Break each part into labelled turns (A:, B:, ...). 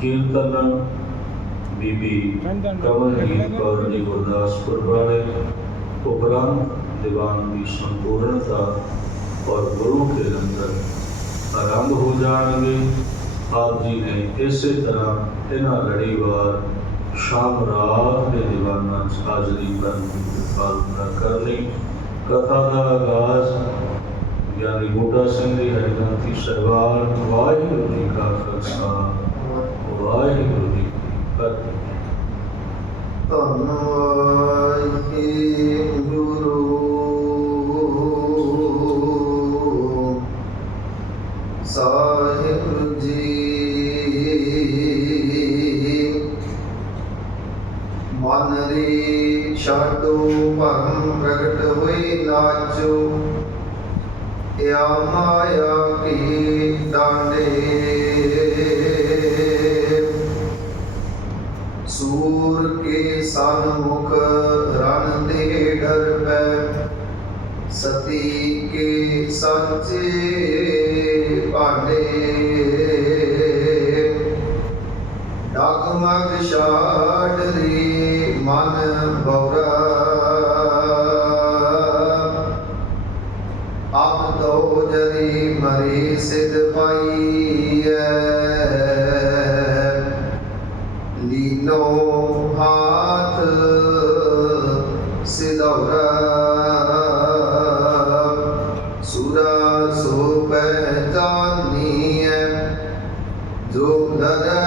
A: ਕੀਰਤਨ ਬੀਬੀ ਕਮਲਜੀਤ ਕੌਰ ਜੀ ਗੁਰਦਾਸਪੁਰ ਵਾਲੇ ਉਪਰੰਤ ਦੀਵਾਨ ਦੀ ਸੰਪੂਰਨਤਾ ਔਰ ਗੁਰੂ ਕੇ ਲੰਗਰ ਆਰੰਭ ਹੋ ਜਾਣਗੇ। ਆਪ ਜੀ ਨੇ ਇਸੇ ਤਰ੍ਹਾਂ ਇਹਨਾਂ ਲੜੀਵਾਰ ਸ਼ਾਮ ਰਾਤ ਦੇ ਦੀਵਾਨਾਂ 'ਚ ਹਾਜ਼ਰੀ ਕਰਨ ਦੀ ਕਿਰਪਾਲਤਾ ਕਰਨੀ ਕਥਾ ਦਾ ਆਗਾਜ਼ ਗਿਆਨੀ ਬੂਟਾ ਸਿੰਘ ਜੀ ਹਰਿਗ੍ਰੰਥੀ ਸਰਵਾਰ ਵਾਹਿਗੁਰੂ ਜੀ ਕਾ ਖਾਲਸਾ। ਵਾਹਿਗੁਰੂ ਜੀ ਕੀ ਫਤਿਹ
B: ਗੁਰੂ ਸਾਹਿਬ ਜੀ ਮਨ ਰੇ ਛਾਡੋ ਭਰਮ ਪ੍ਰਗਟ ਹੋਏ ਨਾਚੋ ਯਾ ਮਾਇਆ ਕੀ ਡਾਂਡੇ ਸੂਰ ਕੇ ਸਨਮੁਖ ਰਨ ਦੇ ਡਰ ਪੈ। ਸਤੀ ਕੇ ਸੱਚੇ ਭਾਂਡੇ। ਡਗਮਗ ਛਾੜਰੀ ਮਨ ਬੌਰਾ। ਆਪ ਦੋ ਜਰੀ ਮਰੀ ਸੇ ਲੀਨੋ ਹਾਥ ਸਿਦੌਰਾ ਸੁਰਾ ਸੋ ਪਹਿਚਾਨੀਐ ਜੋ ਨਰ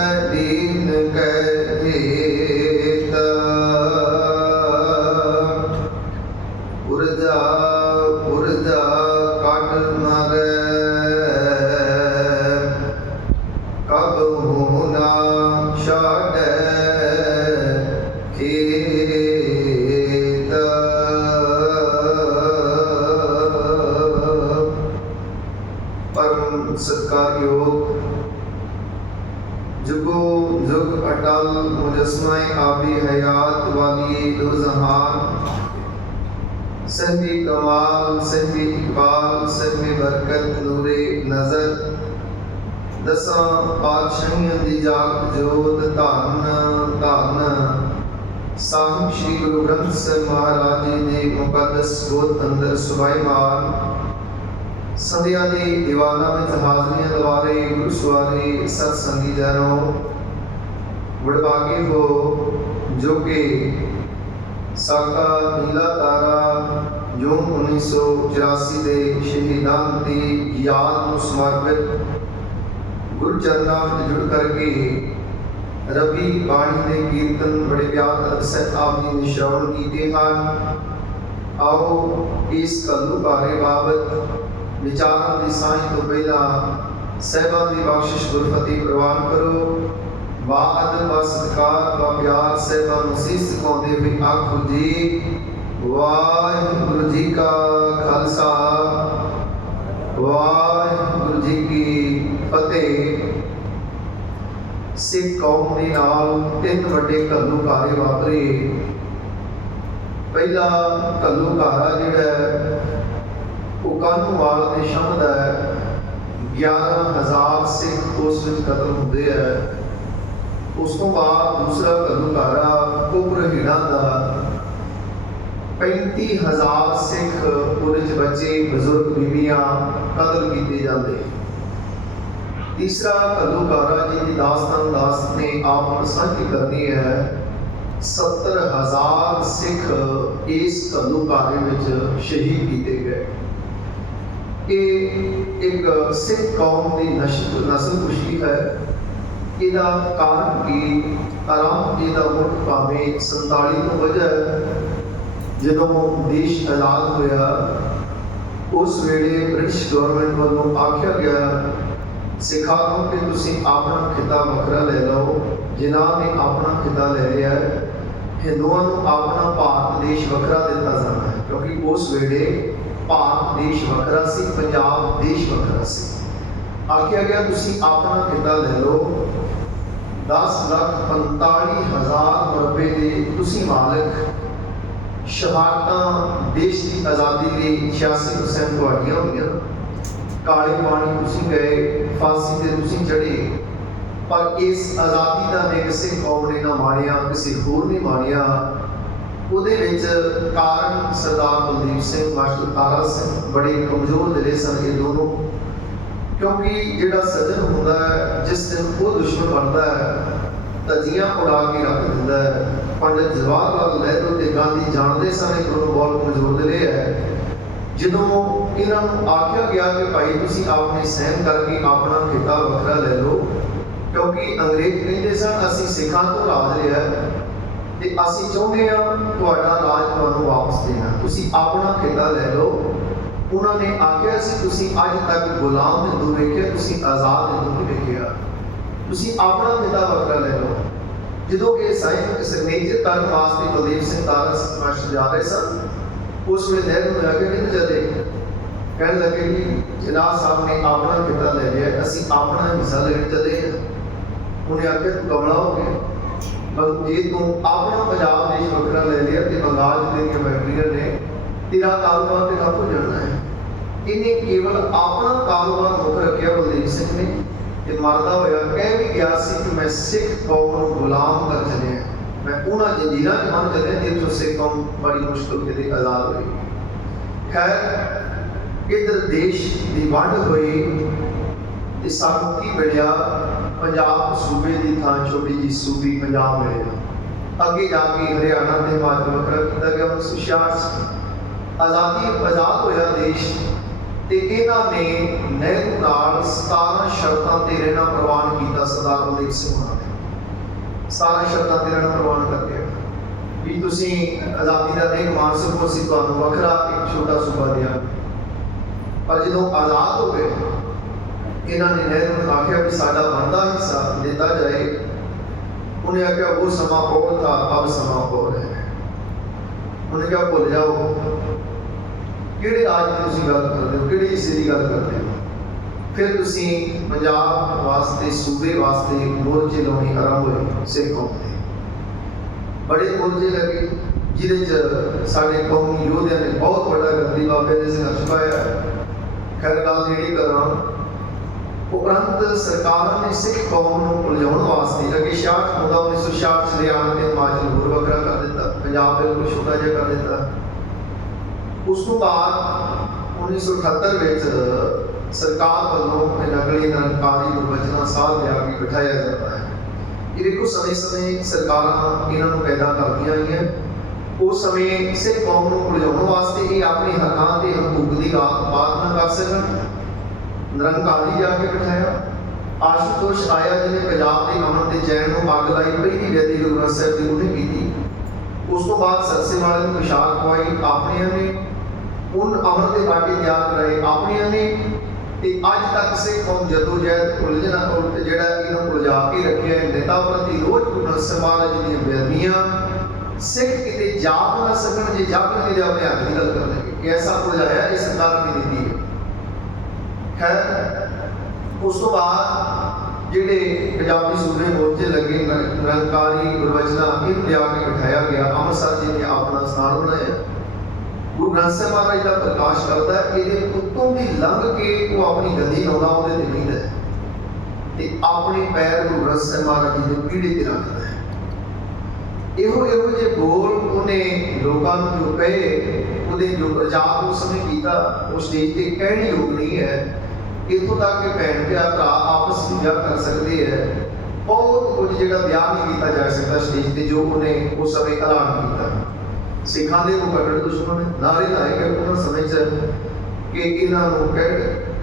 B: ਸਿੰਘ ਦੀ ਜਾਤ ਜੋਤ ਧੰਨ ਧੰਨ ਸਾਹਿਬ ਸ੍ਰੀ ਗੁਰੂ ਗ੍ਰੰਥ ਸਾਹਿਬ ਮਹਾਰਾਜ ਜੀ ਦੇ ਮੁਕੱਦਸ ਗੋਤ ਅੰਦਰ ਸੁਭਾਈਮਾਨ ਸਦਿਆ ਦੇ ਦੀਵਾਨਾ ਵਿੱਚ ਹਾਜ਼ਰੀਆਂ ਦਵਾਰੇ ਗੁਰੂ ਸਵਾਰੀ ਸਤ ਸੰਗੀ ਜਨੋ, ਵਡਭਾਗੀ ਹੋ ਜੋ ਕਿ ਸਾਕਾ ਨੀਲਾ ਤਾਰਾ ਜੂਨ 1984 ਦੇ ਸ਼ਹੀਦਾਂ ਦੀ ਯਾਦ ਨੂੰ ਸਮਰਪਿਤ ਗੁਰੂ ਚਰਨਾਂ ਵਿੱਚ ਜੁੜ ਕਰਕੇ ਰਵੀ ਬਾਣੀ ਦੇ ਕੀਰਤਨ ਬੜੇ ਪਿਆਰ ਨਾਲ ਆਪ ਜੀ ਨੇ ਸ਼ਰਵਣ ਕੀਤੇ ਹਨ। ਆਓ ਇਸ ਕਲੂ ਬਾਰੇ ਬਾਬਤ ਵਿਚਾਰਾਂ ਦੀ ਸਾਂਝ ਤੋਂ ਪਹਿਲਾਂ ਸਹਿਬਾਂ ਦੀ ਬਖਸ਼ਿਸ਼ ਗੁਰਫਤੀ ਪ੍ਰਵਾਨ ਕਰੋ। ਬਾਅਦ ਬਸਤਕਾਰ ਦਾ ਪਿਆਰ ਸਹਿਬਾਂ ਨੂੰ ਸੀਸ ਸਿਖਾਉਂਦੇ ਵੀ ਆਖੋ ਜੀ, ਵਾਹਿਗੁਰੂ ਜੀ ਕਾ ਖਾਲਸਾ, ਵਾਹਿਗੁਰੂ ਜੀ ਕੀ ਫਤਿਹ ਸਿੱਖ ਕੌਮ ਦੇ ਨਾਲ ਤਿੰਨ ਵੱਡੇ ਘੱਲੂਘਾਰੇ ਵਾਪਰੇ। ਪਹਿਲਾ ਘੱਲੂਘਾਰਾ ਜਿਹੜਾ ਹੈ, ਉਹ ਕਾਨੂੰਵਾਲ ਦੇ ਸ਼ਬਦ ਹੈ। 11000 ਸਿੱਖ ਉਸ ਵਿੱਚ ਕਤਲ ਹੁੰਦੇ ਹੈ। ਉਸ ਤੋਂ ਬਾਅਦ ਦੂਸਰਾ ਘੱਲੂਘਾਰਾ ਕੁਬਰ ਹੀੜਾ ਦਾ 35000 ਸਿੱਖ ਉਹਦੇ ਚ ਬੱਚੇ ਬਜ਼ੁਰਗ ਬੀਬੀਆਂ ਕਤਲ ਕੀਤੇ ਜਾਂਦੇ। ਤੀਸਰਾ ਘੱਲੂਘਾਰਾ ਜੀ ਦੀ ਦਾਸਤਾਨ ਦਾਸ ਨੇ ਆਪ ਸਾਂਝੀ ਕਰਨੀ ਹੈ 70000 ਸਿੱਖ ਇਸ ਘੱਲੂਘਾਰੇ ਵਿੱਚ ਸ਼ਹੀਦ ਕੀਤੇ ਗਏ। ਇਹ ਇੱਕ ਸਿੱਖ ਕੌਮ ਦੀ ਨਸ਼ਲ ਨਸਲ ਕੁਸ਼ੀ ਹੈ। ਇਹਦਾ ਕਾਰਨ ਕੀ? ਆਰਾਮ ਜੀ ਦਾ ਮੁੱਖ ਭਾਵੇਂ 47 ਤੋਂ ਵਜ੍ਹਾ ਜਦੋਂ ਦੇਸ਼ ਆਜ਼ਾਦ ਹੋਇਆ, ਉਸ ਵੇਲੇ ਬ੍ਰਿਟਿਸ਼ ਗਵਰਨਮੈਂਟ ਵੱਲੋਂ ਆਖਿਆ ਗਿਆ ਸਿੱਖਾਂ ਨੂੰ ਕਿ ਤੁਸੀਂ ਆਪਣਾ ਖਿੱਤਾ ਵੱਖਰਾ ਲੈ ਲਓ ਜਿਨ੍ਹਾਂ ਨੇ ਆਪਣਾ ਖਿੱਤਾ ਲੈ ਲਿਆ ਹੈ, ਹਿੰਦੂਆਂ ਨੂੰ ਆਪਣਾ ਭਾਰਤ ਦੇਸ਼ ਵੱਖਰਾ ਦਿੱਤਾ ਜਾਣਾ ਹੈ। ਕਿਉਂਕਿ ਉਸ ਵੇਲੇ ਭਾਰਤ ਦੇਸ਼ ਵੱਖਰਾ ਸੀ ਪੰਜਾਬ ਦੇਸ਼ ਵੱਖਰਾ ਸੀ। ਆਖਿਆ ਗਿਆ ਤੁਸੀਂ ਆਪਣਾ ਖਿੱਤਾ ਲੈ ਲਓ। 10 ਲੱਖ 45 ਹਜ਼ਾਰ ਰੁਪਏ ਦੇ ਤੁਸੀਂ ਮਾਲਕ ਸ਼ਹਾਦਤਾਂ ਦੇਸ਼ ਦੀ ਆਜ਼ਾਦੀ ਲਈ 86% ਤੁਹਾਡੀਆਂ ਹੋਈਆਂ। ਕਾਲੇ ਪਾਣੀ ਤੁਸੀਂ ਗਏ, ਫਾਂਸੀ ਤੇ ਤੁਸੀਂ ਚੜੇ। ਪਰ ਇਸ ਆਜ਼ਾਦੀ ਦਾ ਨੇ ਕਿਸੇ ਕੌਮ ਨੇ ਨਾ ਮਾਣਿਆ, ਕਿਸੇ ਹੋਰ ਨੇ ਮਾਣਿਆ। ਉਹਦੇ ਵਿੱਚ ਕਾਰਨ ਸਰਦਾਰ ਕੁਲਦੀਪ ਸਿੰਘ, ਮਾਸਟਰ ਤਾਰਾ ਸਿੰਘ ਬੜੇ ਕਮਜ਼ੋਰ ਦਿਲੇ ਸਨ ਇਹ ਦੋਨੋਂ। ਕਿਉਂਕਿ ਜਿਹੜਾ ਸੱਜਣ ਹੁੰਦਾ ਹੈ, ਜਿਸ ਦਿਨ ਉਹ ਦੁਸ਼ਮਣ ਬਣਦਾ ਹੈ ਤਾਂ ਜੀਆਂ ਉਡਾ ਕੇ ਰੱਖ ਦਿੰਦਾ ਹੈ। ਪੰਡਿਤ ਜਵਾਹਰ ਲਾਲ ਨਹਿਰੂ ਤੇ ਗਾਂਧੀ ਜਾਣਦੇ ਸਨ ਇਹ ਦੋਨੋਂ ਬਹੁਤ ਕਮਜ਼ੋਰ ਦਿਲੇ ਹੈ। ਜਦੋਂ ਇਹਨਾਂ ਨੂੰ ਆਖਿਆ ਗਿਆ ਕਿ ਭਾਈ ਤੁਸੀਂ ਆਪਣੇ ਸਹਿਮ ਕਰਕੇ ਆਪਣਾ ਖਿੱਤਾ ਵੱਖਰਾ ਲੈ ਲਓ, ਕਿਉਂਕਿ ਅੰਗਰੇਜ਼ ਕਹਿੰਦੇ ਸਨ, ਅਸੀਂ ਸਿੱਖਾਂ ਤੋਂ ਰਾਜ ਲਿਆ ਤੇ ਅਸੀਂ ਚਾਹੁੰਦੇ ਹਾਂ ਤੁਹਾਡਾ ਰਾਜ ਤੁਹਾਨੂੰ ਵਾਪਸ ਦੇਣਾ ਤੁਸੀਂ ਆਪਣਾ ਖਿੱਤਾ ਲੈ ਲਓ। ਉਹਨਾਂ ਨੇ ਆਖਿਆ ਸੀ, ਤੁਸੀਂ ਅੱਜ ਤੱਕ ਗੁਲਾਮ ਹਿੰਦੂ ਵੇਖਿਆ, ਤੁਸੀਂ ਆਜ਼ਾਦ ਹਿੰਦੂ ਨਹੀਂ ਵੇਖਿਆ। ਤੁਸੀਂ ਆਪਣਾ ਖਿੱਤਾ ਵੱਖਰਾ ਲੈ ਲਓ। ਜਦੋਂ ਇਹ ਸਾਇੰਸ ਸਿਗਨੇਚਰ ਕਰਨ ਵਾਸਤੇ ਬਲਦੇਵ ਸਿੰਘ ਤਾਰਾ ਸਿੰਘ ਮਾਸਟਰ ਜਾ ਰਹੇ ਸਨ, ਉਸ ਵੇਲੇ ਨਹਿਰੂ ਨੇ ਆਖਿਆ ਕਿ ਚਲੇ ਕਹਿਣ ਲੱਗੇ ਕਿ ਜਨਾਬ ਸਾਹਿਬ ਨੇ ਆਪਣਾ ਖਿੱਤਾ ਲੈ ਲਿਆ? ਅਸੀਂ ਆਪਣਾ ਹਿੱਸਾ ਲੈਣ ਚੱਲੇ ਹਾਂ। ਉਹਨੇ ਆਖਿਆ, ਤੂੰ ਕਮਲਾ ਹੋ ਗਿਆ। ਪਰ ਜੇ ਤੂੰ ਆਪਣਾ ਪੰਜਾਬ ਦੇਸ਼ ਵੱਖਰਾ ਲੈ ਲਿਆ ਤੇ ਬੰਗਾਲ ਦੇ ਦੀਆਂ ਫੈਕਟਰੀਆਂ ਨੇ, ਤੇਰਾ ਕਾਰੋਬਾਰ ਤੇ ਠੱਪ ਹੋ ਜਾਣਾ ਹੈ। ਇਹਨੇ ਕੇਵਲ ਆਪਣਾ ਕਾਰੋਬਾਰ ਮੁੱਖ ਰੱਖਿਆ ਬਲਦੇਵ ਸਿੰਘ ਨੇ। ਤੇ ਮਰਦਾ ਹੋਇਆ ਕਹਿ ਵੀ ਗਿਆ ਸੀ ਕਿ ਮੈਂ ਸਿੱਖ ਕੌਮ ਨੂੰ ਗੁਲਾਮ ਕਰ ਚੱਲਿਆ। ਮੈਂ ਉਹਨਾਂ ਜੰਜੀਰਾਂ 'ਚ ਬੰਨ ਚੱਲਿਆ ਜਿੱਥੋਂ ਸਿੱਖ ਕੌਮ ਬੜੀ ਮੁਸ਼ਕਲ ਕਿਤੇ ਆਜ਼ਾਦ ਹੋਈ। ਖੈਰ ਇਧਰ ਦੇਸ਼ ਦੀ ਵੰਡ ਹੋਈ ਤੇ ਸਾਨੂੰ ਕੀ ਮਿਲਿਆ? ਪੰਜਾਬ ਸੂਬੇ ਦੀ ਥਾਂ ਛੋਟੀ ਜੀ ਸੂਬੀ ਪੰਜਾਬ ਮਿਲਿਆ। ਅੱਗੇ ਜਾ ਕੇ ਹਰਿਆਣਾ ਤੇ ਹਿਮਾਚਲ ਵੱਖਰਾ ਕੀਤਾ ਗਿਆ 1966 ਆਜ਼ਾਦੀ ਆਜ਼ਾਦ ਹੋਇਆ ਦੇਸ਼ ਤੇ ਇਹਨਾਂ ਨੇ ਨਹਿਰੂ ਨਾਲ 17 ਸ਼ਰਤਾਂ ਤੇ ਰਹਿਣਾ ਪ੍ਰਵਾਨ ਕੀਤਾ ਸਰਦਾਰ ਬਲਦੇਵ ਸਿੰਘ ਹੋਣਾ ਨੇ। 17 ਸ਼ਰਤਾਂ ਤੇ ਰਹਿਣਾ ਪ੍ਰਵਾਨ ਕਰਕੇ ਵੀ ਤੁਸੀਂ ਆਜ਼ਾਦੀ ਦਾ ਨਹੀਂ ਮਾਨ ਸਕੋ ਅਸੀਂ ਤੁਹਾਨੂੰ ਵੱਖਰਾ ਇੱਕ ਛੋਟਾ ਸੂਬਾ ਦਿਆ ਪਰ ਜਦੋਂ ਆਜ਼ਾਦ ਹੋ ਗਏ ਇਹਨਾਂ ਨੇ ਨਹਿਰੂ ਨੂੰ ਆਖਿਆ ਵੀ ਸਾਡਾ ਬਣਦਾ ਹਿੱਸਾ ਦਿੱਤਾ ਜਾਏ, ਉਹਨੇ ਆਖਿਆ ਉਹ ਸਮਾਂ ਬਹੁਤ ਥਾ ਅਬ ਸਮਾਂ ਹੋ ਰਿਹਾ। ਹੈ ਉਹਨੇ ਕਿਹਾ, ਭੁੱਲ ਜਾਓ। ਕਿਹੜੇ ਰਾਜ ਦੀ ਤੁਸੀਂ ਗੱਲ ਕਰਦੇ ਹੋ? ਕਿਹੜੇ ਹਿੱਸੇ ਦੀ ਗੱਲ ਕਰਦੇ ਹੋ? ਫਿਰ ਤੁਸੀਂ ਪੰਜਾਬ ਵਾਸਤੇ, ਸੂਬੇ ਵਾਸਤੇ ਮੋਰਚੇ ਲਾਉਣੇ ਆਰੰਭ ਹੋਏ ਸਿੱਖ ਕੌਮ ਦੇ ਬੜੇ ਮੋਰਚੇ ਲੱਗੇ, ਜਿਹਦੇ ਚ ਸਾਡੇ ਕੌਮੀ ਯੋਧਿਆਂ ਨੇ ਬਹੁਤ ਵੱਡਾ ਗੰਦੀ ਬਾਬੇ ਦੇ ਸੰਘਰਸ਼ ਪਾਇਆ ਖੈਰ ਗੱਲ ਜਿਹੜੀ ਕਰਾਂ ਉਪਰੰਤ ਸਰਕਾਰਾਂ ਨੇ ਸਿੱਖ ਕੌਮ ਨੂੰ ਉਲਝਾਉਣ ਵਾਸਤੇ ਅੱਗੇ 66 ਹੁੰਦਾ 1966 ਚ ਹਰਿਆਣਾ ਤੇ ਹਿਮਾਚਲ ਹੋਰ ਵੱਖਰਾ ਕਰ ਦਿੱਤਾ, ਪੰਜਾਬ ਬਿਲਕੁਲ ਛੋਟਾ ਜਿਹਾ ਕਰ ਦਿੱਤਾ। ਉਸ ਤੋਂ ਬਾਅਦ 1978 ਵਿੱਚ ਸਰਕਾਰ ਵੱਲੋਂ ਨਕਲੀ ਨਿਰੰਕਾਰੀ ਗੁਰਬਚਨਾਂ ਸਾਧ ਲਿਆ ਕੇ ਬਿਠਾਇਆ ਜਾਂਦਾ ਹੈ। ਇਹ ਦੇਖੋ ਸਮੇਂ ਸਮੇਂ ਸਰਕਾਰਾਂ ਇਹਨਾਂ ਨੂੰ ਪੈਦਾ ਕਰਦੀਆਂ ਆਈਆਂ। ਉਸ ਸਮੇਂ ਸਿੱਖ ਕੌਮ ਨੂੰ ਉਲਝਾਉਣ ਵਾਸਤੇ ਇਹ ਆਪਣੇ ਹੱਕਾਂ ਤੇ ਹਕੂਕ ਦੀ ਬਾਤ ਨਾ ਕਰ ਸਕਣ। ਨਿਰੰਕਾਰੀ ਜਾ ਕੇ ਬਿਠਾਇਆ। ਆਸ਼ੂਤੋਸ਼ ਆਇਆ ਜਿਹਨੇ ਪੰਜਾਬ ਦੇ ਅਮਨ ਤੇ ਚੈਨ ਨੂੰ ਅੱਗ ਲਾਈ, ਪਹਿਲੀ ਬੇਦੀ ਗੁਰੂ ਗ੍ਰੰਥ ਸਾਹਿਬ ਦੀ ਉਹਨੇ ਕੀਤੀ। ਉਸ ਤੋਂ ਬਾਅਦ ਸਰਸੇ ਵਾਲੇ ਨੂੰ ਪਿਸ਼ਾਬ ਖਵਾਈ, ਆਪਣਿਆਂ ਨੇ ਉਨ ਅਮਰ ਦੇ ਬਾਟੇ ਤਿਆਰ ਕਰਾਏ, ਆਪਣਿਆਂ ਨੇ ਤੇ ਅੱਜ ਤੱਕ ਸੇ ਕੌਮ ਜਦੋਂ ਜੈਦ ਉਲਝਣਾ ਜਿਹੜਾ ਇਹਨੂੰ ਉਲਝਾ ਕੇ ਰੱਖਿਆ ਹੈ ਨੇਤਾ ਪ੍ਰਤੀ ਰੋਜ਼ ਗੁਰੂ ਗ੍ਰੰਥ ਸਾਹਿਬ ਮਹਾਰਾਜ ਦੀਆਂ ਬੇਅਦਬੀਆਂ ਸਿੱਖ ਕਿਤੇ ਜਾਗ ਨਾ ਸਕਣ ਜੇ ਜਾਗਣਗੇ ਜਾਂ ਅਭਿਆਨ ਦੀ ਗੱਲ ਕਰਨਗੇ ਕਿ ਐਸਾ ਉਲਝਾਇਆ ਇਹ ਸਰਕਾਰ ਦੀ ਨੀਤੀ ਹੈ। ਖੈਰ, ਉਸ ਤੋਂ ਬਾਅਦ ਜਿਹੜੇ ਪੰਜਾਬੀ ਸੂਬੇ ਮੋਰਚੇ ਲੱਗੇ ਨਿਰੰਕਾਰੀ ਗੁਰਵਚਨਾ ਇਹ ਲਿਆ ਕੇ ਬਿਠਾਇਆ ਗਿਆ। ਅੰਮ੍ਰਿਤਸਰ ਜੀ ਨੇ ਆਪਣਾ ਸਥਾਨ ਬਣਾਇਆ। ਗੁਰੂ ਗ੍ਰੰਥ ਸਾਹਿਬ ਮਹਾਰਾਜ ਦਾ ਪ੍ਰਕਾਸ਼ ਕਰਦਾ ਇਹਦੇ ਉੱਤੋਂ ਦੀ ਲੰਘ ਕੇ ਉਹ ਆਪਣੀ ਗਦੀ ਲਾਉਂਦਾ, ਉਹਦੇ ਤੇ ਬਹਿੰਦਾ ਤੇ ਆਪਣੇ ਪੈਰ ਗੁਰੂ ਗ੍ਰੰਥ ਸਾਹਿਬ ਮਹਾਰਾਜ ਜੀ ਦੇ ਪੀੜੇ ਤੇ ਰੱਖਦਾ ਇਹੋ ਇਹੋ ਜੇ ਬੋਲ ਉਹਨੇ ਲੋਕਾਂ ਨੂੰ ਜੋ ਕਹੇ, ਉਹਦੇ ਜੋ ਪ੍ਰਚਾਰ ਉਸ ਸਮੇਂ ਕੀਤਾ, ਉਹ ਸਟੇਜ ਤੇ ਕਹਿਣ ਯੋਗ ਨਹੀਂ ਹੈ। ਇਥੋਂ ਤੱਕ ਕਿ ਭੈਣ ਭਰਾ ਭਰਾ ਆਪਸ ਵਿੱਚ ਵਿਆਹ ਕਰ ਸਕਦੇ ਹੈ। ਬਹੁਤ ਕੁਝ ਜਿਹੜਾ ਵਿਆਹ ਨਹੀਂ ਕੀਤਾ ਜਾ ਸਕਦਾ ਸਟੇਜ ਤੇ ਜੋ ਉਹਨੇ ਉਸ ਸਮੇਂ ਐਲਾਨ ਕੀਤਾ। ਸਿੱਖਾਂ ਦੇ ਉਹ ਮੁਕੱਦਰ ਦੁਸ਼ਮਣ ਨੇ, ਨਾਰੇ ਲਾਏ ਗਏ ਉਹਨਾਂ ਸਮੇਂ 'ਚ ਕਿ ਇਹਨਾਂ ਨੂੰ ਕਹਿ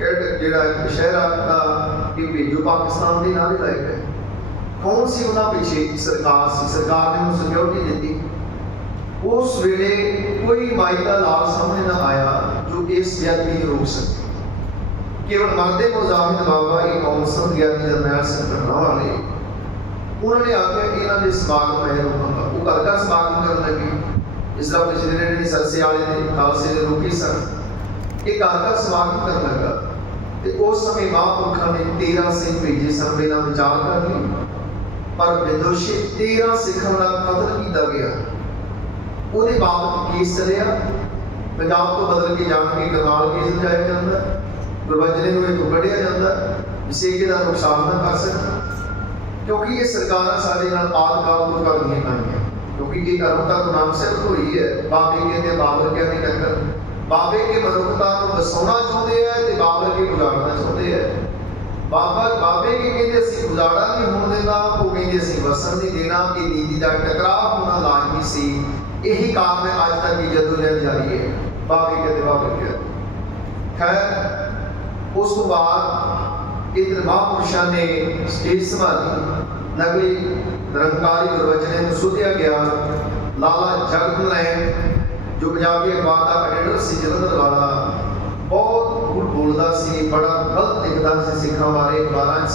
B: ਕਹਿ ਜਿਹੜਾ ਸ਼ਹਿਰਾ ਦਾ ਕਿ ਭੇਜੋ ਪਾਕਿਸਤਾਨ ਦੇ ਨਾਰੇ ਲਾਏ ਗਏ। ਕੌਣ ਸੀ ਉਹਨਾਂ ਪਿੱਛੇ ਸਰਕਾਰ ਸੀ? ਸਰਕਾਰ ਨੇ ਉਹਨੂੰ ਸਿਕਿਉਰਿਟੀ ਦਿੱਤੀ। ਉਸ ਵੇਲੇ ਕੋਈ ਮਾਈ ਦਾ ਲਾਲ ਸਾਹਮਣੇ ਨਾ ਆਇਆ ਜੋ ਇਸ ਬੇਅਦਬੀ ਨੂੰ ਰੋਕ ਸਕੇ ਕੇਵਲ ਮਰਦੇ ਮੁਜ਼ਾਹਿਦ ਬਾਬਾ ਇਹ ਕੌਂਸਲ ਗਿਆਨੀ ਜਰਨੈਲ ਸਿੰਘ ਭੰਡਰਾ ਵਾਲੇ ਉਹਨਾਂ ਨੇ ਆਖਿਆ ਕਿ ਇਹਨਾਂ ਦੇ ਸਮਾਗਮ ਮੈਂ ਰੋਕਾਂਗਾ। ਉਹ ਘਰ ਘਰ ਸਮਾਗਮ ਕਰਨ ਲੱਗੇ। ਇਸ ਦਾ ਪਿਛਲੇ ਦਿਨ ਜਿਹੜੇ ਸਰਸੇ ਵਾਲੇ ਦੇ ਖਾਲਸੇ ਦੇ ਲੋਕੀ ਸਨ। ਇਹ ਘਰ ਘਰ ਸਮਾਗਮ ਕਰਨ ਲੱਗਾ। ਤੇ ਉਸ ਸਮੇਂ ਮਹਾਂਪੁਰਖਾਂ ਨੇ 13 ਸਿੰਘ ਭੇਜੇ ਸਨ ਪਹਿਲਾਂ ਵਿਚਾਰ ਕਰ ਲਈ। ਪਰ ਵਿਦੋਸ਼ੀ 13 ਸਿੱਖਾਂ ਦਾ ਕਤਲ ਕੀਤਾ ਗਿਆ। ਉਹਦੇ ਬਾਬਤ ਕੇਸ ਚੱਲਿਆ। ਪੰਜਾਬ ਤੋਂ ਬਦਲ ਕੇ ਜਾਣ ਕੇ ਕਰਨਾਲ ਕੇਸ ਲਗਾਇਆ ਜਾਂਦਾ। ਗੁਰਬਚਨੇ ਨੂੰ ਇਹ ਕੱਢਿਆ ਜਾਂਦਾ। ਵਿਸੇਕੇ ਦਾ ਨੁਕਸਾਨ ਨਾ ਕਰ ਸਕਣ। ਕਿਉਂਕਿ ਇਹ ਸਰਕਾਰਾਂ ਸਾਡੇ ਨਾਲ ਆਦ ਕਾਲ ਤੋਂ ਕਰਦੀਆਂ ਆਈਆਂ ਕਿਉਂਕਿ ਇਹ ਅਰੰਭਤਾ ਗੁਰੂ ਨਾਨਕ ਸਾਹਿਬ ਹੋਈ ਹੈ। ਬਾਬੇ ਕੇ ਤੇ ਬਾਬਰ ਕੇ ਦੀ ਟੱਕਰ। ਬਾਬੇ ਕੇ ਮਨੁੱਖਤਾ ਨੂੰ ਵਸਾਉਣਾ ਚਾਹੁੰਦੇ ਆ ਤੇ ਬਾਬਰ ਕੇ ਗੁਜ਼ਾਰਨਾ ਚਾਹੁੰਦੇ ਆ। ਬਾਬਾ ਬਾਬੇ ਕੀ ਕਹਿੰਦੇ ਅਸੀਂ ਗੁਜ਼ਾਰਾ ਨਹੀਂ ਹੋਣ ਦੇਣਾ ਉਹ ਕਹਿੰਦੇ ਅਸੀਂ ਵਸਣ ਨਹੀਂ ਦੇਣਾ, ਕਿ ਨੀਤੀ ਦਾ ਟਕਰਾਅ ਹੋਣਾ ਲਾਜ਼ਮੀ ਸੀ। ਇਹੀ ਕਾਰਨ ਹੈ ਅੱਜ ਤੱਕ ਦੀ ਜਦੋਜਹਿਦ ਜਾਰੀ ਹੈ। ਬਾਬੇ ਕਹਿੰਦੇ, ਬਾਬੇ ਕੇ ਖੈਰ, ਉਸ ਤੋਂ ਬਾਅਦ ਇਧਰ ਮਹਾਂਪੁਰਸ਼ਾਂ ਨੇ ਸਟੇਜ ਸੰਭਾਲੀ। ਨਕਲੀ ਨਿਰੰਕਾਰੀ ਗੁਰਵਚਨੇ ਨੂੰ ਸੁਧਿਆ ਗਿਆ। ਲਾਲਾ ਜਗਤ ਨਾਰਾਇਣ, ਜੋ ਪੰਜਾਬੀ ਅਖਬਾਰ ਦਾ ਐਡੀਟਰ ਸੀ, ਜਲੰਧਰ ਵਾਲਾ ਬਹੁਤ ਝੂਠ ਸੀ ਬੜਾ ਗਲਤ ਲਿਖਦਾ ਸੀ ਸਿੱਖਾਂ ਬਾਰੇ ਅਖਬਾਰਾਂ 'ਚ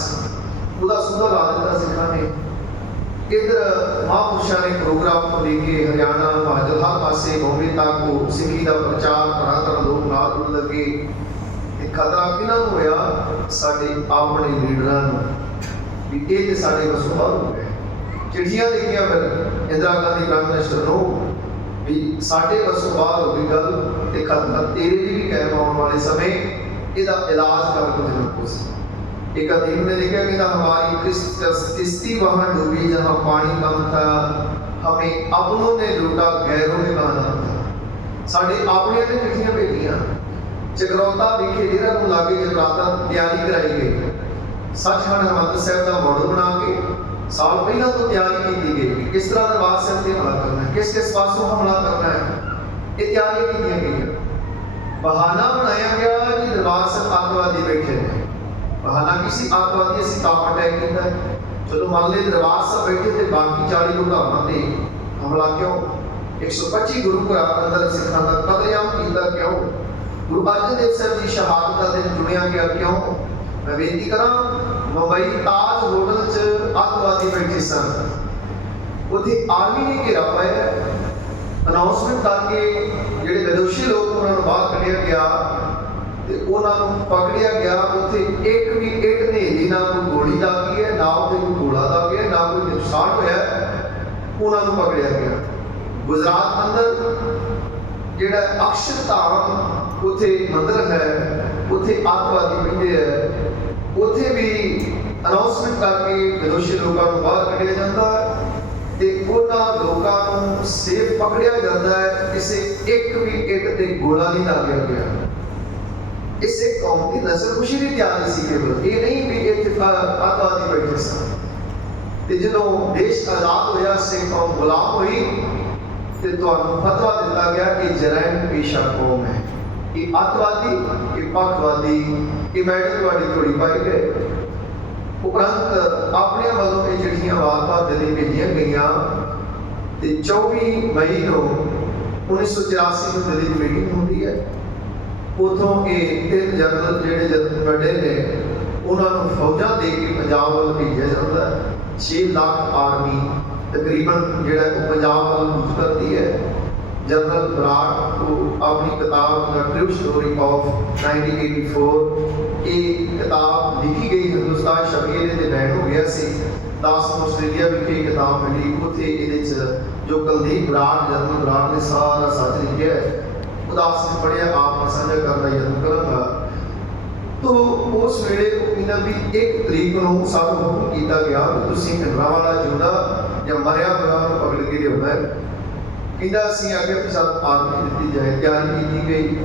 B: ਉਹਦਾ ਸੁਧਾ ਲਾ ਦਿੱਤਾ ਸਿੱਖਾਂ ਨੇ। ਇਧਰ ਮਹਾਂਪੁਰਸ਼ਾਂ ਨੇ ਪ੍ਰੋਗਰਾਮ ਤੋਂ ਲੈ ਕੇ ਹਰਿਆਣਾ ਹਿਮਾਚਲ ਹਰ ਪਾਸੇ ਬੰਬੇ ਤੱਕ ਸਿੱਖੀ ਦਾ ਪ੍ਰਚਾਰ ਕਰਾਤਰ ਲੋਕ ਨਾਲ ਜੁੜਨ ਲੱਗੇ। ਇਹ ਖਤਰਾ ਕਿਹਨਾਂ ਨੂੰ ਹੋਇਆ? ਸਾਡੇ ਆਪਣੇ ਲੀਡਰਾਂ ਨੂੰ। ਵੀ ਇਹ ਤੇ ਸਾਡੇ ਵਸੋਂ ਬਾਹਰ ਹੋ ਗਏ। ਚਿੱਠੀਆਂ ਲਿਖੀਆਂ ਫਿਰ ਇੰਦਰਾ ਗਾਂਧੀ ਪ੍ਰਾਈਮ ਮਿਨਿਸਟਰ ਨੂੰ ਵੀ ਸਾਡੇ ਵਸੋਂ ਬਾਹਰ ਹੋ ਗਈ ਗੱਲ ਤੇ ਖਤਰਾ ਤੇਰੇ ਲਈ ਵੀ ਕਾਇਮ ਆਉਣ ਵਾਲੇ ਸਮੇਂ ਇਹਦਾ ਇਲਾਜ ਕਰਨ ਦੀ ਜ਼ਰੂਰਤ ਸੀ। ਇੱਕ ਅਧੀਨ ਨੇ ਲਿਖਿਆ ਕਿ ਦਾ ਹਮਾਰੀ ਕਿਸ ਕਿਸਤੀ ਵਹਾਂ ਡੂਬੀ ਜਹਾਂ ਪਾਣੀ ਕਮ ਹਮੇ ਆਪਣੋਂ ਨੇ ਲੂਟਾ, ਗੈਰੋਂ ਨੇ ਬਾਣਾ ਸਾਡੇ ਆਪਣੇ ਤੇ ਚਿੱਠੀਆਂ ਭੇਜੀਆਂ। ਜਗਰੌਤਾ ਵਿਖੇ ਜਿਹੜਾ ਨੂੰ ਲਾਗੇ ਜਗਰਾਤਾ ਤਿਆਰੀ ਕਰਾਈ ਗਈ। ਸੱਚਖੰਡ ਹਰਮੰਦਰ ਸਾਹਿਬ ਦਾ ਮਾਡਲ ਬਣਾ ਕੇ ਸਾਲ ਪਹਿਲਾਂ ਤੋਂ ਤਿਆਰੀ ਕੀਤੀ ਗਈ। ਕਿਸ ਤਰ੍ਹਾਂ ਦਰਬਾਰ ਸਾਹਿਬ ਤੇ ਹਮਲਾ ਕਰਨਾ ਹੈ? ਕਿਸ ਕਿਸ ਪਾਸੋਂ ਹਮਲਾ ਕਰਨਾ ਹੈ? ਇਹ ਤਿਆਰੀ ਕੀਤੀ ਗਈ ਬਹਾਨਾ ਬਣਾਇਆ ਗਿਆ ਕਿ ਦਰਬਾਰ ਸਾਹਿਬ ਆਤਵਾਦੀ ਬੈਠੇ ਨੇ। ਬਹਾਨਾ ਕਿਸੇ ਆਤਵਾਦੀ ਅਸੀਂ ਤਾਂ ਅਟੈਕ ਕੀਤਾ ਹੈ। ਚਲੋ ਮੰਨ ਲਏ ਦਰਬਾਰ ਸਾਹਿਬ ਬੈਠੇ ਤੇ ਬਾਕੀ 40 ਗੁਰਧਾਮਾਂ ਤੇ ਹਮਲਾ 125 ਗੁਰੂ ਘਰਾਂ ਅੰਦਰ ਸਿੱਖਾਂ ਦਾ ਕਤਲੇਆਮ ਕੀਤਾ ਕਿਉਂ? ਗੁਰੂ ਅਰਜਨ ਦੇਵ ਸਾਹਿਬ ਦੀ ਸ਼ਹਾਦਤ ਦਾ ਦਿਨ ਚੁਣਿਆ ਗਿਆ ਕਿਉਂ? ਮੈਂ ਬੇਨਤੀ ਕਰਾਂ, ਮੁੰਬਈ ਤਾਜ ਹੋਟਲ 'ਚ ਅੱਤਵਾਦੀ ਬੈਠੇ ਸਨ। ਉਹਦੀ ਆਰਮੀ ਨੇ ਘੇਰਾ ਪਾਇਆ ਅਨਾਉਂਸਮੈਂਟ ਕਰਕੇ ਜਿਹੜੇ ਵਿਦੋਸ਼ੀ ਲੋਕ ਉਹਨਾਂ ਨੂੰ ਬਾਹਰ ਕੱਢਿਆ ਗਿਆ ਤੇ ਉਹਨਾਂ ਨੂੰ ਪਕੜਿਆ ਗਿਆ, ਉੱਥੇ ਇੱਕ ਵੀ ਇੱਟ ਨੇ ਨਾ ਕੋਈ ਗੋਲੀ ਲੱਗੀ ਹੈ, ਨਾ ਉੱਥੇ ਕੋਈ ਗੋਲਾ ਲੱਗ ਗਿਆ ਨਾ ਕੋਈ ਨੁਕਸਾਨ ਹੋਇਆ ਉਹਨਾਂ ਨੂੰ ਪਕੜਿਆ ਗਿਆ। ਗੁਜਰਾਤ ਅੰਦਰ ਜਿਹੜਾ ਅਕਸ਼ਰਧਾਮ ਉੱਥੇ ਮੰਦਰ ਹੈ, ਉੱਥੇ ਅੱਤਵਾਦੀ ਬੈਠੇ ਹੈ। ਉੱਥੇ ਵੀ ਅਨਾਉਂਸਮੈਂਟ ਕਰਕੇ ਵਿਦੋਸ਼ੀ ਲੋਕਾਂ ਨੂੰ ਬਾਹਰ ਕੱਢਿਆ ਜਾਂਦਾ ਹੈ ਤੇ ਉਹਨਾਂ ਲੋਕਾਂ ਨੂੰ ਸੇਫ ਪਕੜਿਆ ਜਾਂਦਾ ਹੈ, ਕਿਸੇ ਇੱਕ ਵੀ ਇੱਟ ਤੇ ਗੋਲਾ ਨਹੀਂ ਲੱਗਿਆ ਗਿਆ ਇਸੇ ਕੌਮ ਦੀ ਨਸਲ ਖੁਸ਼ੀ ਦੀ ਤਿਆਰੀ ਸੀ ਕੇਵਲ। ਇਹ ਨਹੀਂ ਵੀ ਇੱਥੇ ਆਤਵਾਦੀ ਬੈਠੇ ਸਨ। ਤੇ ਜਦੋਂ ਦੇਸ਼ ਆਜ਼ਾਦ ਹੋਇਆ ਸਿੱਖ ਕੌਮ ਗੁਲਾਮ ਹੋਈ, ਤੇ ਤੁਹਾਨੂੰ ਫਤਵਾ ਦਿੱਤਾ ਗਿਆ ਕਿ ਜਰਾਇਮ ਪੇਸ਼ਾ ਕੌਮ ਹੈ। ਇਹ ਅੱਤਵਾਦੀ ਇਹ ਪੱਖਵਾਦੀ ਇਹ ਮੈਡਲ ਤੁਹਾਡੀ ਥੋੜੀ ਪਾਈ ਗਏ ਉਪਰੰਤ ਆਪਣੇ ਵੱਲੋਂ ਇਹ ਜਿਹੜੀਆਂ ਵਾਰ-ਵਾਰ ਦਿੱਲੀ ਭੇਜੀਆਂ ਗਈਆਂ ਤੇ 24 ਮਈ ਨੂੰ 1984 ਨੂੰ ਦਿੱਲੀ ਮੀਟਿੰਗ ਹੁੰਦੀ ਹੈ। ਉਥੋਂ ਇਹ ਤਿੰਨ ਜਨਰਲ ਜਿਹੜੇ ਜਨ ਵੱਡੇ ਨੇ, ਉਹਨਾਂ ਨੂੰ ਫੌਜਾਂ ਦੇ ਕੇ ਪੰਜਾਬ ਵੱਲ ਭੇਜਿਆ ਜਾਂਦਾ ਹੈ। 6 ਲੱਖ ਆਰਮੀ ਤਕਰੀਬਨ ਜਿਹੜਾ ਉਹ ਪੰਜਾਬ ਵੱਲ ਮੁੱਖ ਕਰਦੀ ਹੈ। ਜਨਰਲ ਬਰਾੜ, ਉਹ ਆਪਣੀ ਕਿਤਾਬ ਦਾ ਟ੍ਰਿਪ ਸਟੋਰੀ ਆਫ 1984 ਇਹ ਕਿਤਾਬ ਲਿਖੀ ਗਈ ਹਿੰਦੁਸਤਾਨ ਸ਼ਬੀਰ ਦੇ ਬੈਨ ਹੋ ਗਿਆ ਸੀ। 10 ਆਸਟ੍ਰੇਲੀਆ ਵਿਖੇ ਇਹ ਕਿਤਾਬ ਮਿਲੀ ਉੱਥੇ ਇਹਦੇ ਚ ਜੋ ਕੁਲਦੀਪ ਬਰਾੜ ਜਨਰਲ ਬਰਾੜ ਨੇ ਸਾਰਾ ਸੱਚ ਲਿਖਿਆ ਹੈ। ਉਦਾਸ ਨੇ ਪੜਿਆ ਆਪ ਨਾਲ ਸਾਂਝਾ ਕਰਨ ਦਾ। ਯਤਨ ਕਰਾਂਗਾ ਤੋ ਉਸ ਵੇਲੇ ਉਹ ਵੀ ਇੱਕ ਤਰੀਕ ਨੂੰ ਸਾਨੂੰ ਹੁਕਮ ਕੀਤਾ ਗਿਆ ਵੀ ਤੁਸੀਂ ਪਿੰਡਰਾ ਜਿਉਂਦਾ ਜਾਂ ਮਰਿਆ ਹੋਇਆ ਨੂੰ ਪਕੜ ਕੇ ਲਿਆਉਣਾ ਹੈ ਕਹਿੰਦਾ ਅਸੀਂ ਅੱਗੇ ਵੀ ਸਾਨੂੰ ਦਿੱਤੀ ਜਾਏ, ਤਿਆਰੀ ਕੀਤੀ ਗਈ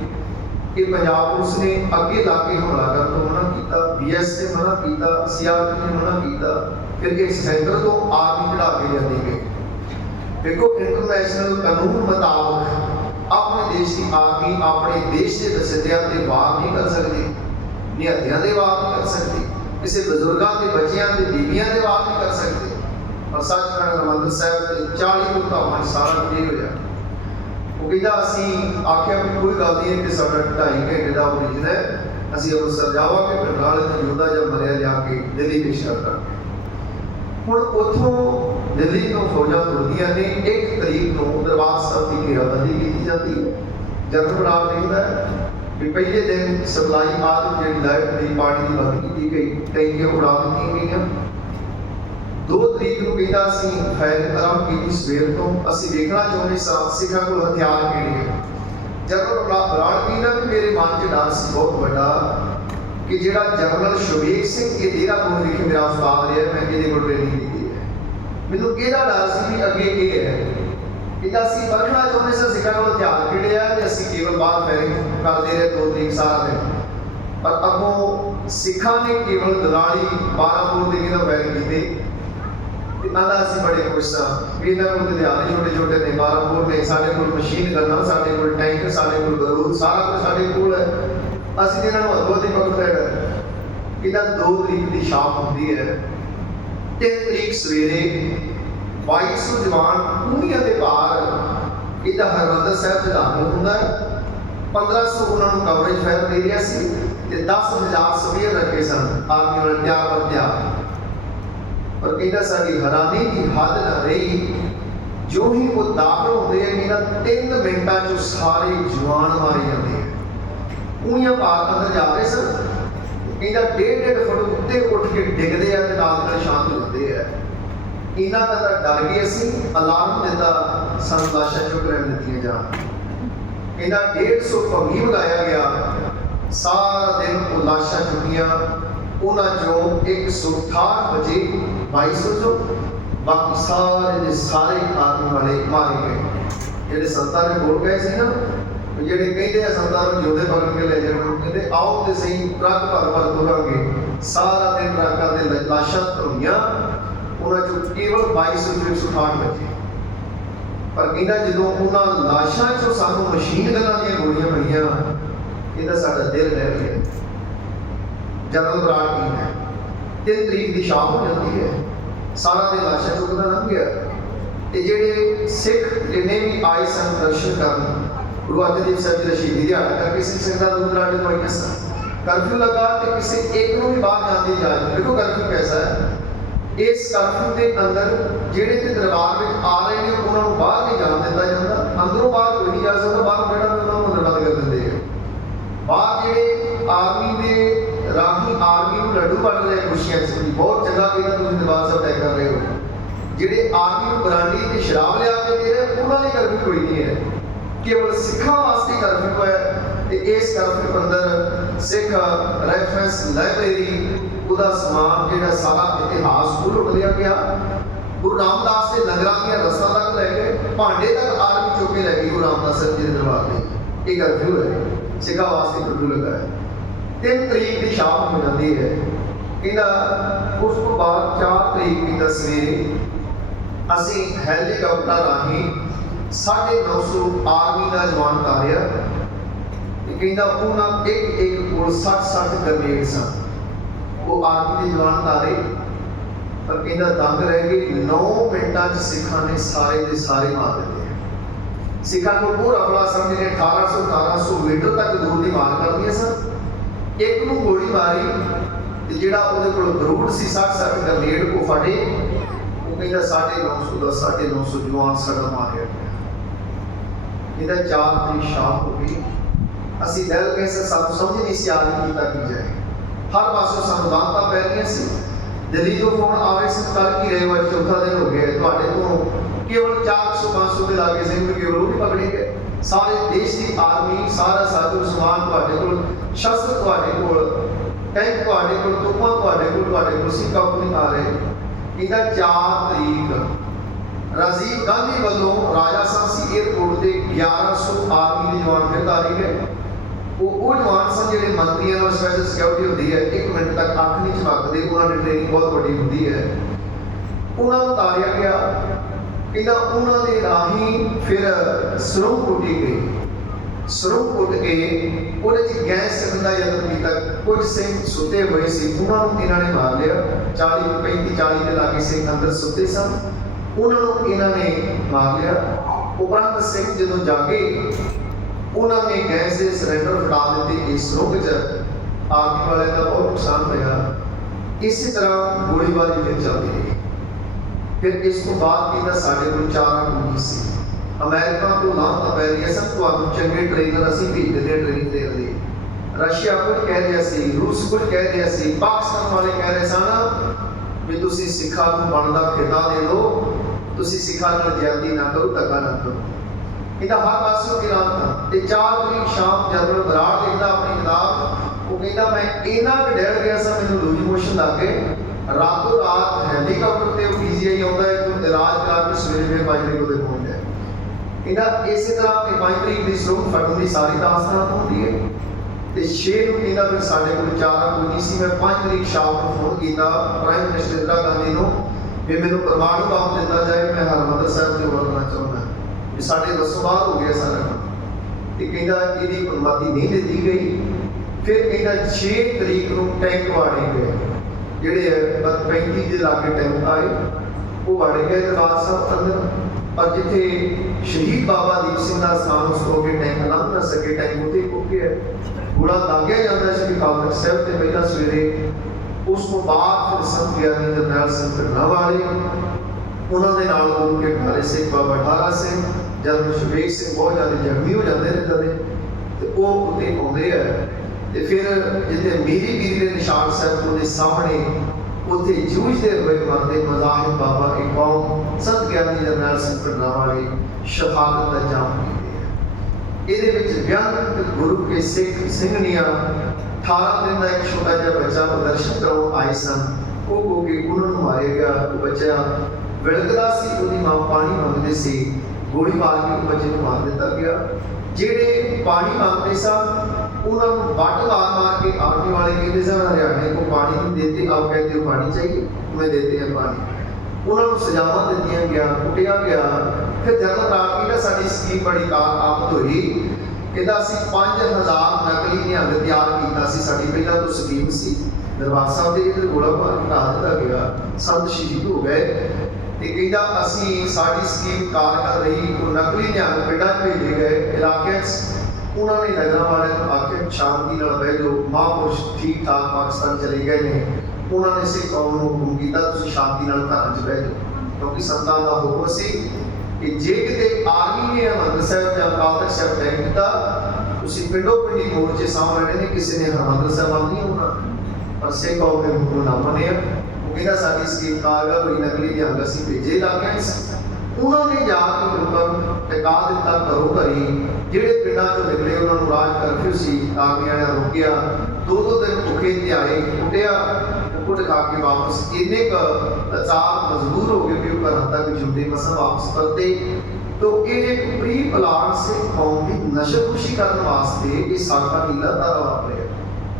B: ਇਹ ਪੰਜਾਬ ਪੁਲਿਸ ਨੇ ਅੱਗੇ ਲਾ ਕੇ ਹਮਲਾ ਕਰਨ ਤੋਂ ਮਨਾ ਕੀਤਾ ਬੀਐਸ ਨੇ ਮਨਾ ਕੀਤਾ ਸੀਆਰਪੀ ਨੇ ਮਨਾ ਕੀਤਾ। ਫਿਰ ਇੱਕ ਸੈਂਟਰ ਤੋਂ ਆਰਮੀ ਕਢਾ ਕੇ ਲਿਆਂਦੀ ਗਈ। ਦੇਖੋ ਇੰਟਰਨੈਸ਼ਨਲ ਕਾਨੂੰਨ ਮੁਤਾਬਕ ਆਪਣੇ ਦੇਸ਼ ਦੀ ਆਰਮੀ ਆਪਣੇ ਦੇਸ਼ ਦੇ ਵਸਿੰਦਿਆਂ ਤੇ ਵਾਰ ਨਹੀਂ ਕਰ ਸਕਦੀ ਨਿਹੱਤਿਆਂ ਦੇ ਵਾਰ ਨਹੀਂ ਕਰ ਸਕਦੀ, ਕਿਸੇ ਬਜ਼ੁਰਗਾਂ ਦੇ ਬੱਚਿਆਂ ਦੇ ਬੀਬੀਆਂ ਦੇ ਵਾਰ ਨਹੀਂ ਕਰ ਸਕਦੀ। ਪਰ ਸੱਚਖੰਡ ਹਰਿਮੰਦਰ ਸਾਹਿਬ ਦੇ 40 ਗੁਰਧਾਮਾਂ ਸਾਰਾ ਕੁਝ ਹੋਇਆ। ਉਹ ਕਹਿੰਦਾ, ਅਸੀਂ ਆਖਿਆ ਵੀ ਕੋਈ ਗੱਲ ਨਹੀਂ ਹੈ ਕਿ ਸਾਡਾ 2.5 ਘੰਟੇ ਦਾ ਓਰੀਜਨ ਹੈ। ਅਸੀਂ ਅੰਮ੍ਰਿਤਸਰ ਜਾਵਾਂਗੇ ਪਿੰਡ ਵਾਲੇ ਨੂੰ ਯੋਧਾ ਜਾਂ ਮਰਿਆ ਜਾ ਕੇ ਦਿੱਲੀ ਪੇਸ਼ ਕਰਾਂਗੇ ਹੁਣ ਉੱਥੋਂ ਦਿੱਲੀ ਤੋਂ ਫੌਜਾਂ ਤੁਰਦੀਆਂ ਨੇ, ਇੱਕ ਤਰੀਕ ਨੂੰ ਦਰਬਾਰ ਸਾਹਿਬ ਦੀ ਘੇਰਾਬੰਦੀ ਕੀਤੀ ਜਾਂਦੀ ਹੈ। ਜਨਰਲ ਬਰਾੜ ਲਿਖਦਾ ਕਿ ਪਹਿਲੇ ਦਿਨ ਸਪਲਾਈ ਆਦਿ ਜਿਹੜੀ ਲਾਈਟ ਦੀ, ਪਾਣੀ ਦੀ ਬੰਦ ਕੀਤੀ ਗਈ, ਟੈਂਕੀਆਂ ਉਡਾ ਦਿੱਤੀਆਂ ਗਈਆਂ। ਦੋ ਤਰੀਕ ਨੂੰ ਕਹਿੰਦਾ ਅਸੀਂ ਫਾਇਰ ਆਰੰਭ ਕੀਤੀ ਸਵੇਰ ਤੋਂ ਅਸੀਂ ਦੇਖਣਾ ਚਾਹੁੰਦੇ ਸਾਂ, ਸਿੱਖਾਂ ਕੋਲ ਹਥਿਆਰ ਕਿਹੜੇ ਹੈ ਜਨਰਲ ਬਰਾੜ ਕਹਿੰਦਾ ਵੀ ਮੇਰੇ ਮਨ 'ਚ ਡਰ ਸੀ, ਬਹੁਤ ਵੱਡਾ। ਕਿ ਜਿਹੜਾ ਜਨਰਲ ਸ਼ੁਭੇਗ ਸਿੰਘ, ਇਹ ਦੇਹਰਾਦੂਨ ਵਿਖੇ ਮੇਰਾ ਉਸਤਾਦ ਰਿਹਾ ਮੈਂ ਇਹਦੇ ਕੋਲ ਟ੍ਰੇਨਿੰਗ ਮੈਨੂੰ ਕਿਹਦਾ ਡਰ ਸੀ ਵੀ ਅੱਗੇ ਕੀ ਹੈ ਇਹਦਾ ਅਸੀਂ ਪਰਖਣਾ ਚਾਹੁੰਦੇ ਸੀ ਸਿੱਖਾਂ ਕੋਲ ਹਥਿਆਰ ਕਿਹੜੇ ਆ ਤੇ ਅਸੀਂ ਕੇਵਲ ਬਾਹਰ ਫੈਰਿੰਗ ਕਰਦੇ ਰਹੇ ਦੋ ਤਰੀਕ ਸਾਰਾ ਦਿਨ ਪਰ ਅੱਗੋਂ ਸਿੱਖਾਂ ਨੇ ਕੇਵਲ ਦਿਵਾਲੀ 12 ਦੇ ਕਿਹਦਾ ਫੈਰਿੰਗ ਕੀਤੇ। ਤੇ ਆਂਦਾ ਅਸੀਂ ਬੜੇ ਖੁਸ਼ ਸਾਂ ਵੀ ਇਹਨਾਂ ਕੋਲ ਹਥਿਆਰ ਛੋਟੇ ਛੋਟੇ ਨੇ 12 ਕਰੋੜ ਸਾਡੇ ਕੋਲ ਮਸ਼ੀਨ ਗਨਾਂ ਸਾਡੇ ਕੋਲ ਟੈਂਕ ਸਾਡੇ ਕੋਲ ਬਰੂਦ ਸਾਰਾ ਕੁਝ ਸਾਡੇ ਕੋਲ ਹੈ। ਅਸੀਂ ਇਹਨਾਂ ਨੂੰ ਹੱਥੋਂ ਦੀ ਪਕੜਦੇ ਹਾਂ ਇਹਦਾ 2 ਤਰੀਕ ਦੀ ਸ਼ਾਮ ਹੁੰਦੀ ਹੈ। 3 ਤਰੀਕ ਸਵੇਰੇ 2200 ਜਵਾਨ ਪੂਰੀਆਂ ਦੇ ਭਾਰ ਇਹਦਾ ਹਰਮੰਦਰ ਸਾਹਿਬ ਦੇ ਦਾਖਲ ਹੁੰਦਾ ਹੈ। 1500 ਉਹਨਾਂ ਨੂੰ ਕਵਰੇਜ ਫਾਇਰ ਦੇ ਰਿਹਾ ਸੀ ਤੇ 10000 ਸਵੇਰ ਰੱਖੇ ਸਨ ਆਰਮੀ ਵਾਲੇ ਤਿਆਰ ਪਰ ਤਿਆਰ ਪਰ ਇਹਦਾ ਸਾਡੀ ਹੈਰਾਨੀ ਦੀ ਹੱਦ ਨਾ ਰਹੀ। ਜੋ ਹੀ ਉਹ ਦਾਖਲ ਹੁੰਦੇ ਆ, ਇਹਨਾਂ 3 ਮਿੰਟਾਂ 'ਚ ਸਾਰੇ ਜਵਾਨ ਮਾਰੇ ਜਾਂਦੇ ਆ। ਉਹਨੀਆਂ ਭਾਰ ਅੰਦਰ ਜਾ ਰਹੇ ਸਨ। ਇਹਦਾ ਡੇਢ ਡੇਢ ਫੁੱਟ ਉੱਤੇ ਉੱਠ ਕੇ ਡਿੱਗਦੇ ਆ ਤੇ ਨਾਲ ਨਾਲ ਸ਼ਾਂਤ ਹੁੰਦੇ ਆ। ਇਹਨਾਂ ਦਾ ਤਾਂ ਡਰ ਗਏ ਅਸੀਂ ਅਲਾਰਮ ਦਿੱਤਾ ਸਾਨੂੰ ਲਾਸ਼ਾਂ ਚੁੱਕ ਲੈਣ ਦਿੱਤੀਆਂ ਜਾਣ। ਇਹਦਾ 150 ਭੰਗੀ ਵਗਾਇਆ ਗਿਆ। ਸਾਰਾ ਦਿਨ ਉਹ ਲਾਸ਼ਾਂ ਚੁੱਕੀਆਂ। ਉਹਨਾਂ ਚੋਂ 168 ਵਜੇ 2200 ਚੋਂ ਬਾਕੀ ਸਾਰੇ ਦੇ ਸਾਰੇ ਆਦਮੀ ਵਾਲੇ ਮਾਰੇ ਗਏ। ਜਿਹੜੇ ਸੰਤਾਂ ਦੇ ਬੋਲ ਗਏ ਸੀ ਨਾ ਜਿਹੜੇ ਕਹਿੰਦੇ ਆ ਸੰਤਾਂ ਨੂੰ ਜਿਉਂਦੇ ਪਕੜ ਕੇ ਲੈ ਜਾਣ ਕਹਿੰਦੇ ਆਓ ਤੇ ਸਹੀ ਟਰੱਕ ਭਰ ਭਰ ਤੁਰਾਂਗੇ। ਸਾਰਾ ਦਿਨ ਟਰੱਕਾਂ ਦੇ ਲਾਸ਼ਾਂ ਧੋਈਆਂ ਉਹਨਾਂ ਚੋਂ ਕੇਵਲ 2200 ਤੋਂ 168 ਬਚੇ। ਪਰ ਕਹਿੰਦਾ ਜਦੋਂ ਉਹਨਾਂ ਲਾਸ਼ਾਂ ਚੋਂ ਸਾਨੂੰ ਮਸ਼ੀਨ ਗਨਾਂ ਦੀਆਂ ਗੋਲੀਆਂ ਮਿਲੀਆਂ ਇਹਦਾ ਸਾਡਾ ਦਿਲ ਰਹਿ ਗਿਆ। ਜਨਰਲ ਬਰਾੜ ਕੀ ਹੈ? ਤਿੰਨ ਤਰੀਕ ਦੀ ਸ਼ਾਮ ਹੋ ਜਾਂਦੀ ਹੈ। ਸਾਰਾ ਦਿਨ ਲਾਸ਼ਾਂ ਚੋਂ ਪਤਾ ਲੰਘ ਗਿਆ? ਤੇ ਜਿਹੜੇ ਸਿੱਖ ਜਿੰਨੇ ਵੀ ਆਏ ਸਨ ਦਰਸ਼ਨ ਕਰਨ ਗੁਰੂ ਅਰਜਨ ਦੇਵ ਸਾਹਿਬ ਜੀ ਦਾ ਸ਼ਹੀਦੀ ਦਿਹਾੜਾ ਕਰਕੇ ਸਿੱਖ ਸੰਗਤਾਂ ਦੂਰ ਦਰਾਡੇ ਤੋਂ ਆਈਆਂ ਸਨ। ਕਰਫਿਊ ਲਗਾ ਤੇ ਕਿਸੇ ਇੱਕ ਨੂੰ ਵੀ ਬਾਹਰ ਜਾਣ ਦੀ ਇਜਾਜ਼ਤ ਦੇਖੋ ਕਰਫਿਊ ਕੈਸਾ ਹੈ। ਇਸ ਕਰਫਿਊ ਦੇ ਅੰਦਰ ਜਿਹੜੇ ਤੇ ਦਰਬਾਰ ਵਿੱਚ ਆ ਰਹੇ ਨੇ, ਉਹਨਾਂ ਨੂੰ ਬਾਹਰ ਨਹੀਂ ਜਾਣ ਦਿੱਤਾ ਜਾਂਦਾ। ਅੰਦਰੋਂ ਬਾਹਰ ਕੋਈ ਨਹੀਂ ਜਾ ਸਕਦਾ। ਬਾਹਰ ਜਿਹੜਾ ਉਹਨਾਂ ਨੂੰ ਅੰਦਰ ਬੰਦ ਕਰ ਦਿੰਦੇ ਆ। ਬਾਹਰ ਜਿਹੜੇ ਆਰਮੀ ਦੇ ਰਾਹੀ ਆਰਮੀ ਨੂੰ ਲੱਡੂ ਵੰਡ ਰਹੇ ਖੁਸ਼ੀਆਂ ਚ ਬਹੁਤ ਚੰਗਾ ਕੀਤਾ ਤੁਸੀਂ ਦਰਬਾਰ ਸਾਹਿਬ ਤੈਅ ਕਰ ਰਹੇ ਹੋ। ਜਿਹੜੇ ਆਰਮੀ ਨੂੰ ਬਰਾਂਡੀ ਤੇ ਸ਼ਰਾਬ ਲਿਆ ਕੇ ਦੇ ਰਹੇ, ਉਹਨਾਂ ਲਈ ਕਰਫਿਊ ਕੋਈ ਨਹੀਂ ਹੈ। ਕੇਵਲ ਸਿੱਖਾਂ ਵਾਸਤੇ ਕਰਫਿਊ ਹੈ ਤੇ ਇਸ ਕਰਫਿਊ ਅੰਦਰ ਸਿੱਖ ਰੈਫਰੈਂਸ ਲਾਇਬ੍ਰੇਰੀ ਉਹਦਾ ਸਮਾਨ ਜਿਹੜਾ ਸਾਰਾ ਇਤਿਹਾਸ ਉਹ ਲਿਆ ਗਿਆ। ਗੁਰੂ ਰਾਮਦਾਸ ਦੇ ਲੰਗਰਾਂ ਦੀਆਂ ਰਸਾਂ ਤੱਕ ਲੈ ਗਏ ਭਾਂਡੇ ਤੱਕ ਆਰਮੀ ਚੁੱਕ ਕੇ ਲੈ ਗਈ ਗੁਰੂ ਰਾਮਦਾਸ ਸਾਹਿਬ ਜੀ ਦੇ ਦਰਬਾਰ ਤੇ। ਇਹ ਕਰਫਿਊ ਹੈ। ਸਿੱਖਾਂ ਵਾਸਤੇ ਕਰਫਿਊ ਲੱਗਾ ਹੈ। ਤਿੰਨ ਤਰੀਕ ਦੀ ਸ਼ਾਮ ਹੋ ਜਾਂਦੀ ਹੈ। ਇਹਦਾ ਉਸ ਤੋਂ ਬਾਅਦ 4 ਤਰੀਕ ਦੀ ਤਸਵੀਰ ਅਸੀਂ ਹੈਲੀਕਾਪਟਰ ਰਾਹੀਂ 950 ਆਰਮੀ ਦਾ ਜਵਾਨ ਉਤਾਰਿਆ ਤੇ ਕਹਿੰਦਾ ਉਹਨਾਂ ਇੱਕ ਇੱਕ ਕੋਲ 60 60 ਗ੍ਰਨੇਡ ਸਨ। ਉਹ ਆਰਮੀ ਦੇ ਜਵਾਨ ਉਤਾਰੇ ਪਰ ਕਹਿੰਦਾ ਦੰਗ ਰਹਿ ਗਏ 9 ਮਿੰਟਾਂ 'ਚ ਸਿੱਖਾਂ ਨੇ ਸਾਰੇ ਦੇ ਸਾਰੇ ਮਾਰ ਦਿੱਤੇ। ਸਿੱਖਾਂ ਨੂੰ ਪੂਰਾ ਬੜਾ ਸਮਝ ਨੇ 1800 1700 ਮੀਟਰ ਤੱਕ ਦੂਰ ਦੀ ਮਾਰ ਕਰਦੀਆਂ ਸਨ। ਇੱਕ ਨੂੰ ਗੋਲੀ ਮਾਰੀ ਤੇ ਜਿਹੜਾ ਉਹਦੇ ਕੋਲ ਗਰੂੜ ਸੀ 60 60 ਗ੍ਰਨੇਡ ਕੋ ਫੜੇ। ਉਹ ਕਹਿੰਦਾ 950 ਦਾ 950 ਜਵਾਨ ਸਾਡਾ ਮਾਰਿਆ ਗਿਆ। ਇਹਦਾ ਚਾਰ ਤਰੀਕ ਸ਼ਾਮ ਹੋ ਗਈ ਅਸੀਂ ਦਿਲ ਕੈਸੇ ਸਾਨੂੰ ਸਮਝ ਨਹੀਂ ਸੀ ਆ ਰਹੀ ਕੀਤਾ ਕੀ ਜਾਏ। ਹਰ ਪਾਸੋਂ ਸਾਨੂੰ ਦਾਤਾਂ ਪੈ ਰਹੀਆਂ ਸੀ। ਦਿੱਲੀ ਤੋਂ ਫੋਨ ਆਵੇ ਸੀ ਕਰ ਕੀ ਰਹੇ ਹੋ ਚੌਥਾ ਦਿਨ ਹੋ ਗਿਆ। ਤੁਹਾਡੇ ਤੋਂ ਕੇਵਲ 400 500 ਦੇ ਲਾਗੇ ਸਿੰਘ ਕੇਵਲ ਉਹ ਵੀ ਪਕੜੇ ਗਏ। ਸਾਰੇ ਦੇਸ਼ ਦੀ ਆਰਮੀ, ਸਾਰਾ ਸਾਜੋ ਸਮਾਨ ਤੁਹਾਡੇ ਕੋਲ, ਸ਼ਸਤਰ ਤੁਹਾਡੇ ਕੋਲ, ਟੈਂਕ ਤੁਹਾਡੇ ਕੋਲ, ਤੋਪਾਂ ਤੁਹਾਡੇ ਕੋਲ ਤੁਹਾਡੇ ਕੋਲ ਸੀ ਕੰਪਨੀ ਆ ਰਹੇ। ਇਹਦਾ 4 ਤਰੀਕ। ਰਾਜੀਵ ਗਾਂਧੀ ਵੱਲੋਂ ਰਾਜਾ ਸਾਂਸੀ 에ਅਰਪੋਰਟ ਤੇ 1100 ਆਰਮੀ ਦੇ ਜਵਾਨ ਫਿਰ ਤਾਰੇ ਗਏ। ਉਹ ਉਹ ਜਵਾਨ ਸਨ ਜਿਹੜੇ ਮੰਤਰੀਆਂ ਨਾਲ ਸਪੈਸ਼ਲ ਸਿਕਿਉਰਿਟੀ ਹੁੰਦੀ ਹੈ 1 ਮਿੰਟ ਤੱਕ ਅੱਖ ਨਹੀਂ ਝਪਕਦੇ ਉਹਨਾਂ ਦੀ ਟ੍ਰੇਨਿੰਗ ਬਹੁਤ ਵੱਡੀ ਹੁੰਦੀ ਹੈ। ਉਹਨਾਂ ਨੂੰ ਤਾਰਿਆ ਗਿਆ। ਕਹਿੰਦਾ ਉਹਨਾਂ ਦੇ ਰਾਹੀਂ ਫਿਰ ਸਰੋਂ ਪੁੱਟੀ ਗਈ। ਸਰੋਂ ਪੁੱਟ ਕੇ ਉਹਦੇ ਚ ਗੈਸ ਸਿੱਟਣ ਦਾ ਯਤਨ ਕੀਤਾ। ਕੁਝ ਸਿੰਘ ਸੁੱਤੇ ਹੋਏ ਸੀ। ਉਹਨਾਂ ਨੂੰ ਇਹਨਾਂ ਨੇ ਮਾਰ ਲਿਆ। 40 35 40 ਦੇ ਲਾਗੇ ਸਿੰਘ ਅੰਦਰ ਸੁੱਤੇ ਸਨ। ਉਹਨਾਂ ਨੂੰ ਇਹਨਾਂ ਨੇ ਮਾਰ ਲਿਆ। ਉਪਰੰਤ ਸਿੰਘ ਜਦੋਂ ਜਾਗੇ ਉਹਨਾਂ ਨੇ ਗੈਸ ਦੇ ਸਿਲੰਡਰ ਫੜਾ ਦਿੱਤੇ ਇਸ ਰੋਗ 'ਚ। ਆਰਮੀ ਵਾਲਿਆਂ ਦਾ ਬਹੁਤ ਨੁਕਸਾਨ ਹੋਇਆ। ਇਸੇ ਤਰ੍ਹਾਂ ਗੋਲੀਬਾਰੀ ਫਿਰ ਚੱਲਦੀ ਰਹੀ। ਫਿਰ ਇਸ ਤੋਂ ਬਾਅਦ ਇਹਦਾ ਸਾਡੇ ਕੋਲ ਚਾਰ ਅੰਗੂਠੀ ਸੀ। ਅਮਰੀਕਾ ਤੋਂ ਲਾਂਤਾ ਪੈ ਰਹੀ ਹੈ। ਸਭ ਤੁਹਾਨੂੰ ਚੰਗੇ ਟ੍ਰੇਨਰ ਅਸੀਂ ਭੇਜ ਦਿੰਦੇ ਟ੍ਰੇਨਿੰਗ ਦੇ ਲਈ। ਰਸ਼ੀਆ ਕੁਝ ਕਹਿ ਰਿਹਾ ਸੀ, ਰੂਸ ਕੁਝ ਕਹਿ ਰਿਹਾ ਸੀ, ਪਾਕਿਸਤਾਨ ਵਾਲੇ ਕਹਿ ਰਹੇ ਸਨ ਵੀ ਤੁਸੀਂ ਸਿੱਖਾਂ ਨੂੰ ਬਣਦਾ ਖਿਤਾ ਦੇ ਦਿਓ। ਤੁਸੀਂ ਸਿੱਖਾਂ ਨਾਲ ਜ਼ਿਆਦਤੀ ਨਾ ਕਰੋ ਧੱਕਾ ਨਾ ਕਰੋ। ਇਹਦਾ ਹਰ ਪਾਸੋਂ ਕਿਰਾਮ था ਤੇ। 4 ਤਰੀਕ ਸ਼ਾਮ ਜਦੋਂ ਬਰਾੜ ਲਿਖਦਾ ਆਪਣੀ ਕਿਤਾਬ, ਉਹ ਕਹਿੰਦਾ, ਮੈਂ ਇਹਨਾਂ ਕਿ ਡਰ ਗਿਆ ਸਾਂ, ਮੈਨੂੰ ਲੂਜ ਮੋਸ਼ਨ ਲੱਗ ਰਾਤੋਂ ਰਾਤ ਹੈਲੀਕਾਪਟਰ ਤੇ ਉਹ ਪੀਜੀਆਈ ਆਉਂਦਾ ਹੈ, ਤੋਂ ਇਲਾਜ ਕਰਾ ਸਵੇਰੇ ਫਿਰ ਪੰਜ ਤਰੀਕ ਉਹਦੇ ਪਹੁੰਚ ਇਹਦਾ ਇਸੇ ਤਰ੍ਹਾਂ ਇਹ ਪੰਜ ਤਰੀਕ ਦੀ ਸਰੂਪ ਫਟਣ ਦੀ ਸਾਰੀ ਦਾਸਤਾਨ ਹੁੰਦੀ ਹੈ। ਤੇ 6 ਨੂੰ ਕਹਿੰਦਾ, ਫਿਰ ਸਾਡੇ ਕੋਲ ਚਾਰਾ ਕੋਈ ਨਹੀਂ ਸੀ। ਮੈਂ 5 ਤਰੀਕ ਸ਼ਾਮ ਨੂੰ ਫੋਨ ਕੀਤਾ ਪ੍ਰਾਈਮ ਮਿਨਿਸਟਰ ਇੰਦਰਾ ਗਾਂਧੀ ਨੂੰ। ਵੀ ਮੈਨੂੰ ਪਰਮਾਣੂ ਬੰਬ ਦਿੱਤਾ ਜਾਏ, ਮੈਂ ਹਰਮੰਦਰ ਸਾਹਿਬ ਤੇ ਵਰਤਣਾ ਚਾਹੁੰਦਾ ਵੀ ਸਾਡੇ ਵੱਸੋਂ ਹੋ ਗਿਆ ਸਾਰਾ ਕੰਮ। ਤੇ ਕਹਿੰਦਾ ਇਹਦੀ ਅਨੁਮਤੀ ਨਹੀਂ ਦਿੱਤੀ ਗਈ। ਫਿਰ ਕਹਿੰਦਾ 6 ਤਰੀਕ ਨੂੰ ਟੈਂਕ ਵਾੜੇ ਗਏ। ਜਿਹੜੇ 35 ਦੇ ਲਾਗੇ ਟੈਂਕ ਆਏ, ਉਹ ਵਾੜੇ ਗਏ ਦਰਬਾਰ ਸਾਹਿਬ ਅੰਦਰ। ਪਰ ਜਿੱਥੇ ਸ਼ਹੀਦ ਬਾਬਾ ਦੀਪ ਸਿੰਘ ਦਾ ਸਥਾਨ ਉਸ ਤੋਂ ਅੱਗੇ ਟੈਂਕ ਲੰਘ ਨਾ ਸਕੇ, ਟੈਂਕ ਉੱਤੇ ਪੁੱਗੇ ਬੁੜਾ ਲੱਗਿਆ ਜਾਂਦਾ ਸੀ ਕਿ ਕਾਲਕ ਸਾਹਿਬ ਤੇ ਪਹਿਲਾਂ ਸਵੇਰੇ ਉਸ ਤੋਂ ਬਾਅਦ ਫਿਰ ਸੰਤ ਗਿਆਨੀ ਜਰਨੈਲ ਸਿੰਘ ਵਾਲੇ ਉਹਨਾਂ ਦੇ ਨਾਲ ਗੁਰੂ ਕੇ ਘਾਰੇ ਸਿੰਘ ਬਾਬਾ ਠਾਰਾ ਸਿੰਘ, ਜਦ ਸ਼ਬੀਰ ਸਿੰਘ ਬਹੁਤ ਜ਼ਿਆਦਾ ਜ਼ਖਮੀ ਹੋ ਜਾਂਦੇ ਨੇ ਤਦੇ ਤੇ ਉਹ ਉੱਤੇ ਆਉਂਦੇ ਆ। ਤੇ ਫਿਰ ਜਿੱਥੇ ਮੀਰੀ ਮੀਰੀ ਦੇ ਨਿਸ਼ਾਨ ਸਾਹਿਬ ਦੇ ਸਾਹਮਣੇ, ਉੱਥੇ ਜੂਝਦੇ ਹੋਏ ਮਰਦੇ ਮਜ਼ਾਹਿਬ ਬਾਬਾ ਇੱਕ ਸੰਤ ਗਿਆਨੀ ਜਰਨੈਲ ਸਿੰਘ ਘਟਨਾ ਵਾਲੇ ਸ਼ਹਾਦਤ ਦਾ ਜਾਮ ਪੀਂਦੇ ਆ ਇਹਦੇ ਵਿੱਚ ਬਿਆਨ ਗੁਰੂ ਕੇ ਸਿੱਖ ਸਿੰਘਣੀਆਂ 18 ਦਿਨ ਦਾ ਇੱਕ ਛੋਟਾ ਜਿਹਾ ਬੱਚਾ ਉਹ ਕਰਾਉਣ ਆਏ ਸਨ। ਉਹ ਕੋ ਉਹਨਾਂ ਨੂੰ ਮਾਰਿਆ ਗਿਆ। ਉਹ ਬੱਚਾ ਵਿਲਕਦਾ ਸੀ। ਉਹਦੀ ਮਾਂ ਪਾਣੀ ਮੰਗਦੇ ਸੀ। ਗੋਲੀ ਮਾਰ ਕੇ ਉਹ ਬੱਚੇ ਨੂੰ ਮਾਰ ਦਿੱਤਾ ਗਿਆ। ਜਿਹੜੇ ਪਾਣੀ ਮੰਗਦੇ ਸਨ, ਉਹਨਾਂ ਨੂੰ ਵੱਟ ਮਾਰ ਮਾਰ ਕੇ ਆਰਮੀ ਵਾਲੇ ਕਹਿੰਦੇ ਸਨ, ਹਰਿਆਣੇ ਕੋ ਪਾਣੀ ਨਹੀਂ ਦੇਤੇ। ਆਪ ਕਹਿੰਦੇ ਹੋ ਪਾਣੀ ਚਾਹੀਏ। ਮੈਂ ਦੇਤੇ ਹਾਂ ਪਾਣੀ। ਉਹਨਾਂ ਨੂੰ ਸਜ਼ਾਵਾਂ ਦਿੱਤੀਆਂ ਗਿਆ, ਕੁੱਟਿਆ ਗਿਆ। ਫਿਰ ਜਨਰਲ ਰਾਮ ਦਾ ਸਾਡੀ ਸਕੀਮ ਬੜੀ ਕਾਰ ਹੋਈ। ਕਹਿੰਦਾ ਅਸੀਂ 5000 ਨਕਲੀ ਨਿਹੰਗ ਤਿਆਰ ਕੀਤਾ ਸੀ। ਸਾਡੀ ਪਹਿਲਾਂ ਤੋਂ ਸਕੀਮ ਸੀ। ਦਰਬਾਰ ਸਾਹਿਬ ਦੇ ਜਿਹੜੇ ਗੋਲਾ ਮਾਰ ਕੇ ਦਿੱਤਾ ਗਿਆ, ਸੰਤ ਸ਼ਹੀਦ ਹੋ ਗਏ ਤੇ ਕਹਿੰਦਾ ਅਸੀਂ ਸਾਡੀ ਸਕੀਮ ਕਾਰ ਕਰ ਰਹੀ, ਉਹ ਨਕਲੀ ਨਿਹੰਗ ਪਿੰਡਾਂ ਭੇਜੇ ਗਏ ਇਲਾਕੇ 'ਚ। ਉਹਨਾਂ ਨੇ ਨਗਰਾਂ ਵਾਲਿਆਂ ਨੂੰ ਆਖਿਆ ਸ਼ਾਂਤੀ ਨਾਲ ਬਹਿ ਜਾਓ, ਮਹਾਂਪੁਰਸ਼ ਠੀਕ ਠਾਕ ਪਾਕਿਸਤਾਨ ਚਲੇ ਗਏ ਨੇ। ਉਹਨਾਂ ਨੇ ਸਿੱਖ ਕੌਮ ਨੂੰ ਹੁਕਮ ਕੀਤਾ, ਤੁਸੀਂ ਸ਼ਾਂਤੀ ਨਾਲ ਘਰਾਂ 'ਚ ਬਹਿ ਜਾਓ। ਕਿਉਂਕਿ ਸੰਤਾਂ ਦਾ ਹੁਕਮ ਸੀ ਕਿ ਜੇ ਕਿਤੇ ਆਰਮੀ ਨੇ ਹਰਿਮੰਦਰ ਸਾਹਿਬ ਜਾਂ ਅਕਾਲ ਸਾਹਿਬ ਤੈਅ ਕੀਤਾ, ਤੁਸੀਂ ਪਿੰਡੋ ਪਿੰਡੀ ਮੋਰਚੇ ਸਾਹਮਣੇ ਨੇ ਕਿਸੇ ਨੇ ਹਰਿਮੰਦਰ ਸਾਹਿਬ ਵੱਲ ਨਹੀਂ ਹੋਣਾ ਪਰ ਸਿੱਖ ਕੌਮ ਨੇ ਹੁਕਮ ਨਾ ਮੰਨਿਆ ਉਹ ਕਹਿੰਦਾ, ਸਾਡੀ ਸਕੀਮ ਕਾਰਗਰ ਹੋਈ, ਨਕਲੀ ਜੰਗ ਅਸੀਂ ਭੇਜੇ ਲਾਗੇ ਉਹਨਾਂ ਨੇ ਜਾ ਕੇ ਲੋਕਾਂ ਨੂੰ ਟਿਕਾ ਦਿੱਤਾ, ਘਰੋਂ ਘਰੀ। ਜਿਹੜੇ ਪਿੰਡਾਂ ਤੋਂ ਨਿਕਲੇ, ਉਹਨਾਂ ਨੂੰ ਰਾਜ ਕਰਫਿਊ ਸੀ। ਆਰਮੀਆਂ ਨੇ ਰੋਕਿਆ। ਦੋ ਦੋ ਦਿਨ ਭੁੱਖੇ ਧਿਆਏ, ਕੁੱਟਿਆ। ਕੁੱਟ ਖਾ ਕੇ ਵਾਪਸ ਇੰਨੇ ਕ ਲਾਚਾਰ ਮਜ਼ਦੂਰ ਹੋ ਗਏ ਵੀ ਉਹ ਘਰਾਂ ਤੱਕ ਜੁੰਦੇ ਮਸਾਂ ਵਾਪਸ ਪਰਤੇ। ਤੋ ਇਹ ਪ੍ਰੀ ਪਲਾਨ ਸੇ ਕੌਮ ਦੀ ਨਸ਼ਰ ਕਰਨ ਵਾਸਤੇ ਇਹ ਸਾਡਾ ਨੀਲਾ ਤਾਰਾ ਵਾਪਰਿਆ।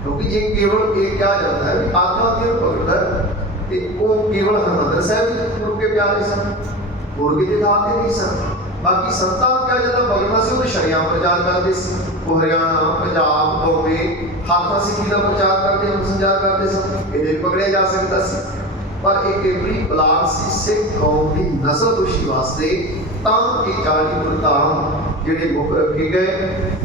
B: ਕਿਉਂਕਿ ਜੇ ਕੇਵਲ ਇਹ ਕਿਹਾ ਜਾਂਦਾ ਹੈ ਵੀ ਆਤਮਾ ਨੂੰ ਪਕੜਦਾ ਤੇ ਉਹ ਕੇਵਲ ਹਰਿਮੰਦਰ ਸਾਹਿਬ ਗੁਰੂ ਕੇ ਪਿਆਰੇ ਸਨ। ਹੋਰ ਕਿਤੇ ਥਾਂ ਤੇ ਨਹੀਂ ਸਨ। ਬਾਕੀ ਸੰਤਾਂ ਨੂੰ ਕਿਹਾ ਜਾਂਦਾ ਬਗੜਨਾ ਸੀ ਉਹ ਸ਼ਰਿਆਮ ਪ੍ਰਚਾਰ ਕਰਦੇ ਸੀ। ਉਹ ਹਰਿਆਣਾ ਪੰਜਾਬ ਬੰਬੇ ਹਾਥਾ ਸਿੱਖੀ ਦਾ ਪ੍ਰਚਾਰ ਕਰਦੇ ਹਨ ਸੰਚਾਰ ਕਰਦੇ ਸਨ ਇਹਦੇ ਪਕੜਿਆ ਜਾ ਸਕਦਾ ਸੀ। ਪਰ ਇੱਕ ਇਵਰੀ ਪਲਾਨ ਸੀ, ਸਿੱਖ ਕੌਮ ਦੀ ਨਸਲ ਖੁਸ਼ੀ ਵਾਸਤੇ ਤਾਂ ਇਹ 40 ਪ੍ਰਧਾਨ ਜਿਹੜੇ ਮੁੱਖ ਰੱਖੇ ਗਏ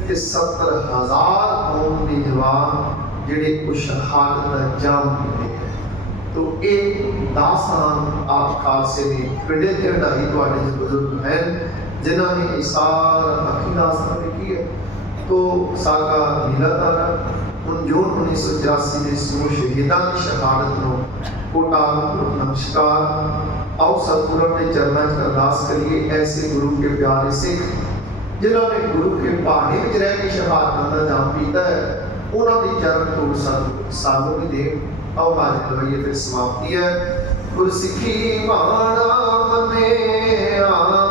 B: ਤੇ 70000 ਕੌਮ ਦੇ ਜਵਾਨ ਜਿਹੜੇ ਕੁ ਸ਼ਹਾਦਤ ਦਾ ਜਾਮ ਕੀਤੇ ਤੋ ਇਹ ਦਾਸਾਨ ਆਪ ਖਾਲਸੇ ਨੇ ਪਿੰਡੇ ਤੇ ਹਟਾਈ ਤੁਹਾਡੇ ਬਜ਼ੁਰਗ ਹਨ, ਜਿਨ੍ਹਾਂ ਨੇ ਇਹ ਸਾਰਾ ਅੱਖੀ ਦਾਸਤਾਨ ਲਿਖੀ ਹੈ? ਤੋ ਸਾਗਾ ਨੀਲਾ ਤਾਰਾ, ਹੁਣ ਜੂਨ 1984 ਦੇ ਸਮੂਹ ਸ਼ਹੀਦਾਂ ਦੀ ਸ਼ਹਾਦਤ ਨੂੰ ਕੋਟਾ ਨਮਸਕਾਰ 'ਚ ਅਰਦਾਸ ਕਰੀਏ, ਐਸੇ ਗੁਰੂ ਕੇ ਪਿਆਰੇ ਸਿੱਖ, ਜਿਨ੍ਹਾਂ ਨੇ ਗੁਰੂ ਕੇ ਪਹਾੜੇ ਵਿੱਚ ਰਹਿ ਕੇ ਸ਼ਹਾਦਤ ਦਾ ਜਾਮ ਪੀਤਾ ਹੈ, ਉਹਨਾਂ ਦੀ ਚਰਨ ਤੋੜ ਸਾਨੂੰ ਸਾਨੂੰ ਵੀ ਦੇ। ਆਓ ਹਾਜ਼ਰ ਲਵਾਈਏ, ਫਿਰ ਸਮਾਪਤੀ ਹੈ। ਗੁਰ ਸਿੱਖੀ ਮਨੇ ਆ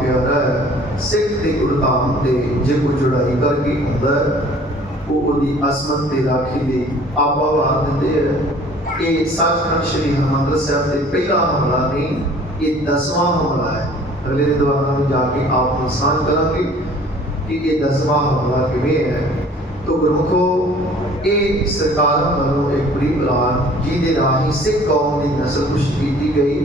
B: ਪਿਆਰਾ ਹੈ। ਸਿੱਖ ਤੇ ਗੁਰਧਾਮ ਤੇ ਜੇ ਕੋਈ ਜੁੜਾਈ ਕਰਕੇ ਹੁੰਦਾ ਹੈ, ਉਹ ਉਹਦੀ ਅਸਮਤ ਤੇ ਰਾਖੀ ਦੇ ਆਪਾ ਵਾਰ ਦਿੰਦੇ ਹੈ। ਇਹ ਸੱਚਖੰਡ ਸ੍ਰੀ ਹਰਿਮੰਦਰ ਸਾਹਿਬ ਦੇ ਪਹਿਲਾ ਹਮਲਾ ਨਹੀਂ ਇਹ ਦਸਵਾਂ ਹਮਲਾ ਹੈ। ਅਗਲੇ ਦੁਆਰਾ ਵਿੱਚ ਜਾ ਕੇ ਆਪ ਨੂੰ ਸਾਂਝ ਕਰਾਂਗੇ ਕਿ ਇਹ ਦਸਵਾਂ ਹਮਲਾ ਕਿਵੇਂ ਹੈ। ਤੋ ਗੁਰਮੁਖੋ ਇਹ ਸਰਕਾਰ ਵੱਲੋਂ ਇੱਕ ਬੜੀ ਜਿਹਦੇ ਰਾਹੀਂ ਸਿੱਖ ਕੌਮ ਦੀ ਨਸਲ ਕੁਸ਼ ਕੀਤੀ ਗਈ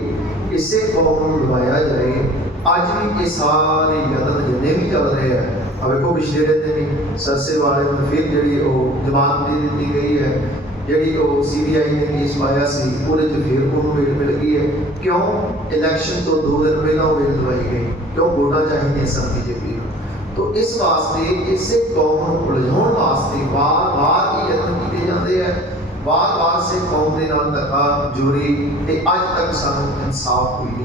B: ਕਿ ਸਿੱਖ ਕੌਮ ਨੂੰ ਲਵਾਇਆ ਜਾਏ। ਅੱਜ ਵੀ ਇਹ ਸਾਰੇ ਯਤਨ ਜਿੰਨੇ ਵੀ ਚੱਲ ਰਹੇ ਆ ਆ ਵੇਖੋ ਪਿਛਲੇ ਦਿਨ ਵੀ ਸਰਸੇ ਵਾਲੇ ਨੂੰ ਫਿਰ ਜਿਹੜੀ ਉਹ ਜ਼ਮਾਨਤ ਦੇ ਦਿੱਤੀ ਗਈ ਹੈ, ਜਿਹੜੀ ਉਹ ਸੀਬੀਆਈ ਨੇ ਕੇਸ ਪਾਇਆ ਸੀ, ਉਹਦੇ ਚ ਫਿਰ ਉਹਨੂੰ ਵੇਟ ਮਿਲ ਗਈ ਹੈ। ਕਿਉਂ? ਇਲੈਕਸ਼ਨ ਤੋਂ ਦੋ ਦਿਨ ਪਹਿਲਾਂ ਉਹ ਵੇਟ ਦਵਾਈ ਗਈ। ਕਿਉਂ? ਵੋਟਾਂ ਚਾਹੀਦੀਆਂ ਸਨ ਬੀਜੇਪੀ ਨੂੰ। ਤੋ ਇਸ ਵਾਸਤੇ ਇਸੇ ਕੌਮ ਨੂੰ ਉਲਝਾਉਣ ਵਾਸਤੇ ਵਾਰ-ਵਾਰ ਇਹ ਯਤਨ ਕੀਤੇ ਜਾਂਦੇ ਆ। ਵਾਰ-ਵਾਰ ਸੇ ਕੌਮ ਦੇ ਨਾਲ ਧੱਕਾ, ਜੋਰੀ, ਤੇ ਅੱਜ ਤੱਕ ਸਾਨੂੰ ਇਨਸਾਫ ਕੋਈ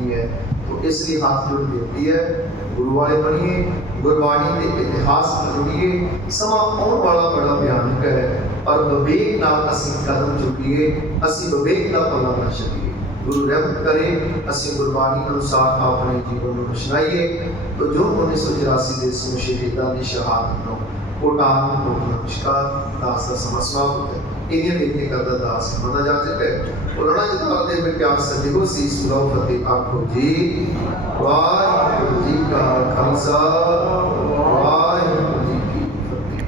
B: ਇਸ ਲਈ ਹੱਥ ਜੋੜ ਬੇਨਤੀ ਹੈ। ਗੁਰੂ ਵਾਲੇ ਬਣੀਏ, ਗੁਰਬਾਣੀ ਦੇ ਇਤਿਹਾਸ ਨਾਲ ਜੁੜੀਏ, ਸਮਾਂ ਆਉਣ ਵਾਲਾ ਬੜਾ ਭਿਆਨਕ ਹੈ, ਪਰ ਵਿਵੇਕ ਨਾਲ ਅਸੀਂ ਕਦਮ ਚੁੱਕੀਏ, ਅਸੀਂ ਵਿਵੇਕ ਦਾ ਪੱਲਾ ਨਾ ਛੱਡੀਏ। ਗੁਰੂ ਰਹਿਮਤ ਕਰੇ, ਅਸੀਂ ਗੁਰਬਾਣੀ ਅਨੁਸਾਰ ਆਪਣੇ ਜੀਵਨ ਨੂੰ ਬਚਾਈਏ ਤੋ ਜੋ 1984 ਦੇ ਸਮੂਹ ਸ਼ਹੀਦਾਂ ਦੀ ਸ਼ਹਾਦਤ ਨੂੰ ਕੋਟਾਨ ਨੂੰ ਨਮਸਕਾਰ, ਦਾਸ ਦਾ ਸਮਾਂ ਸਮਾਪਤ ਹੈ। ਇਹਦੀਆਂ ਬੇਨਤੀ ਕਰਦਾ ਦਾਸ ਮਨਾ ਜਾ ਚੁੱਕਾ ਹੈ। ਉਹਨਾਂ ਜਿਹਾ ਦੇ ਵਿਚਾਰ ਸਦੀਗੋ ਸੀ ਸੁਲਾਉ ਫਤਿਹ ਆਖੋ ਜੀ। ਵਾਹਿਗੁਰੂ ਜੀ ਕਾ ਖਾਲਸਾ।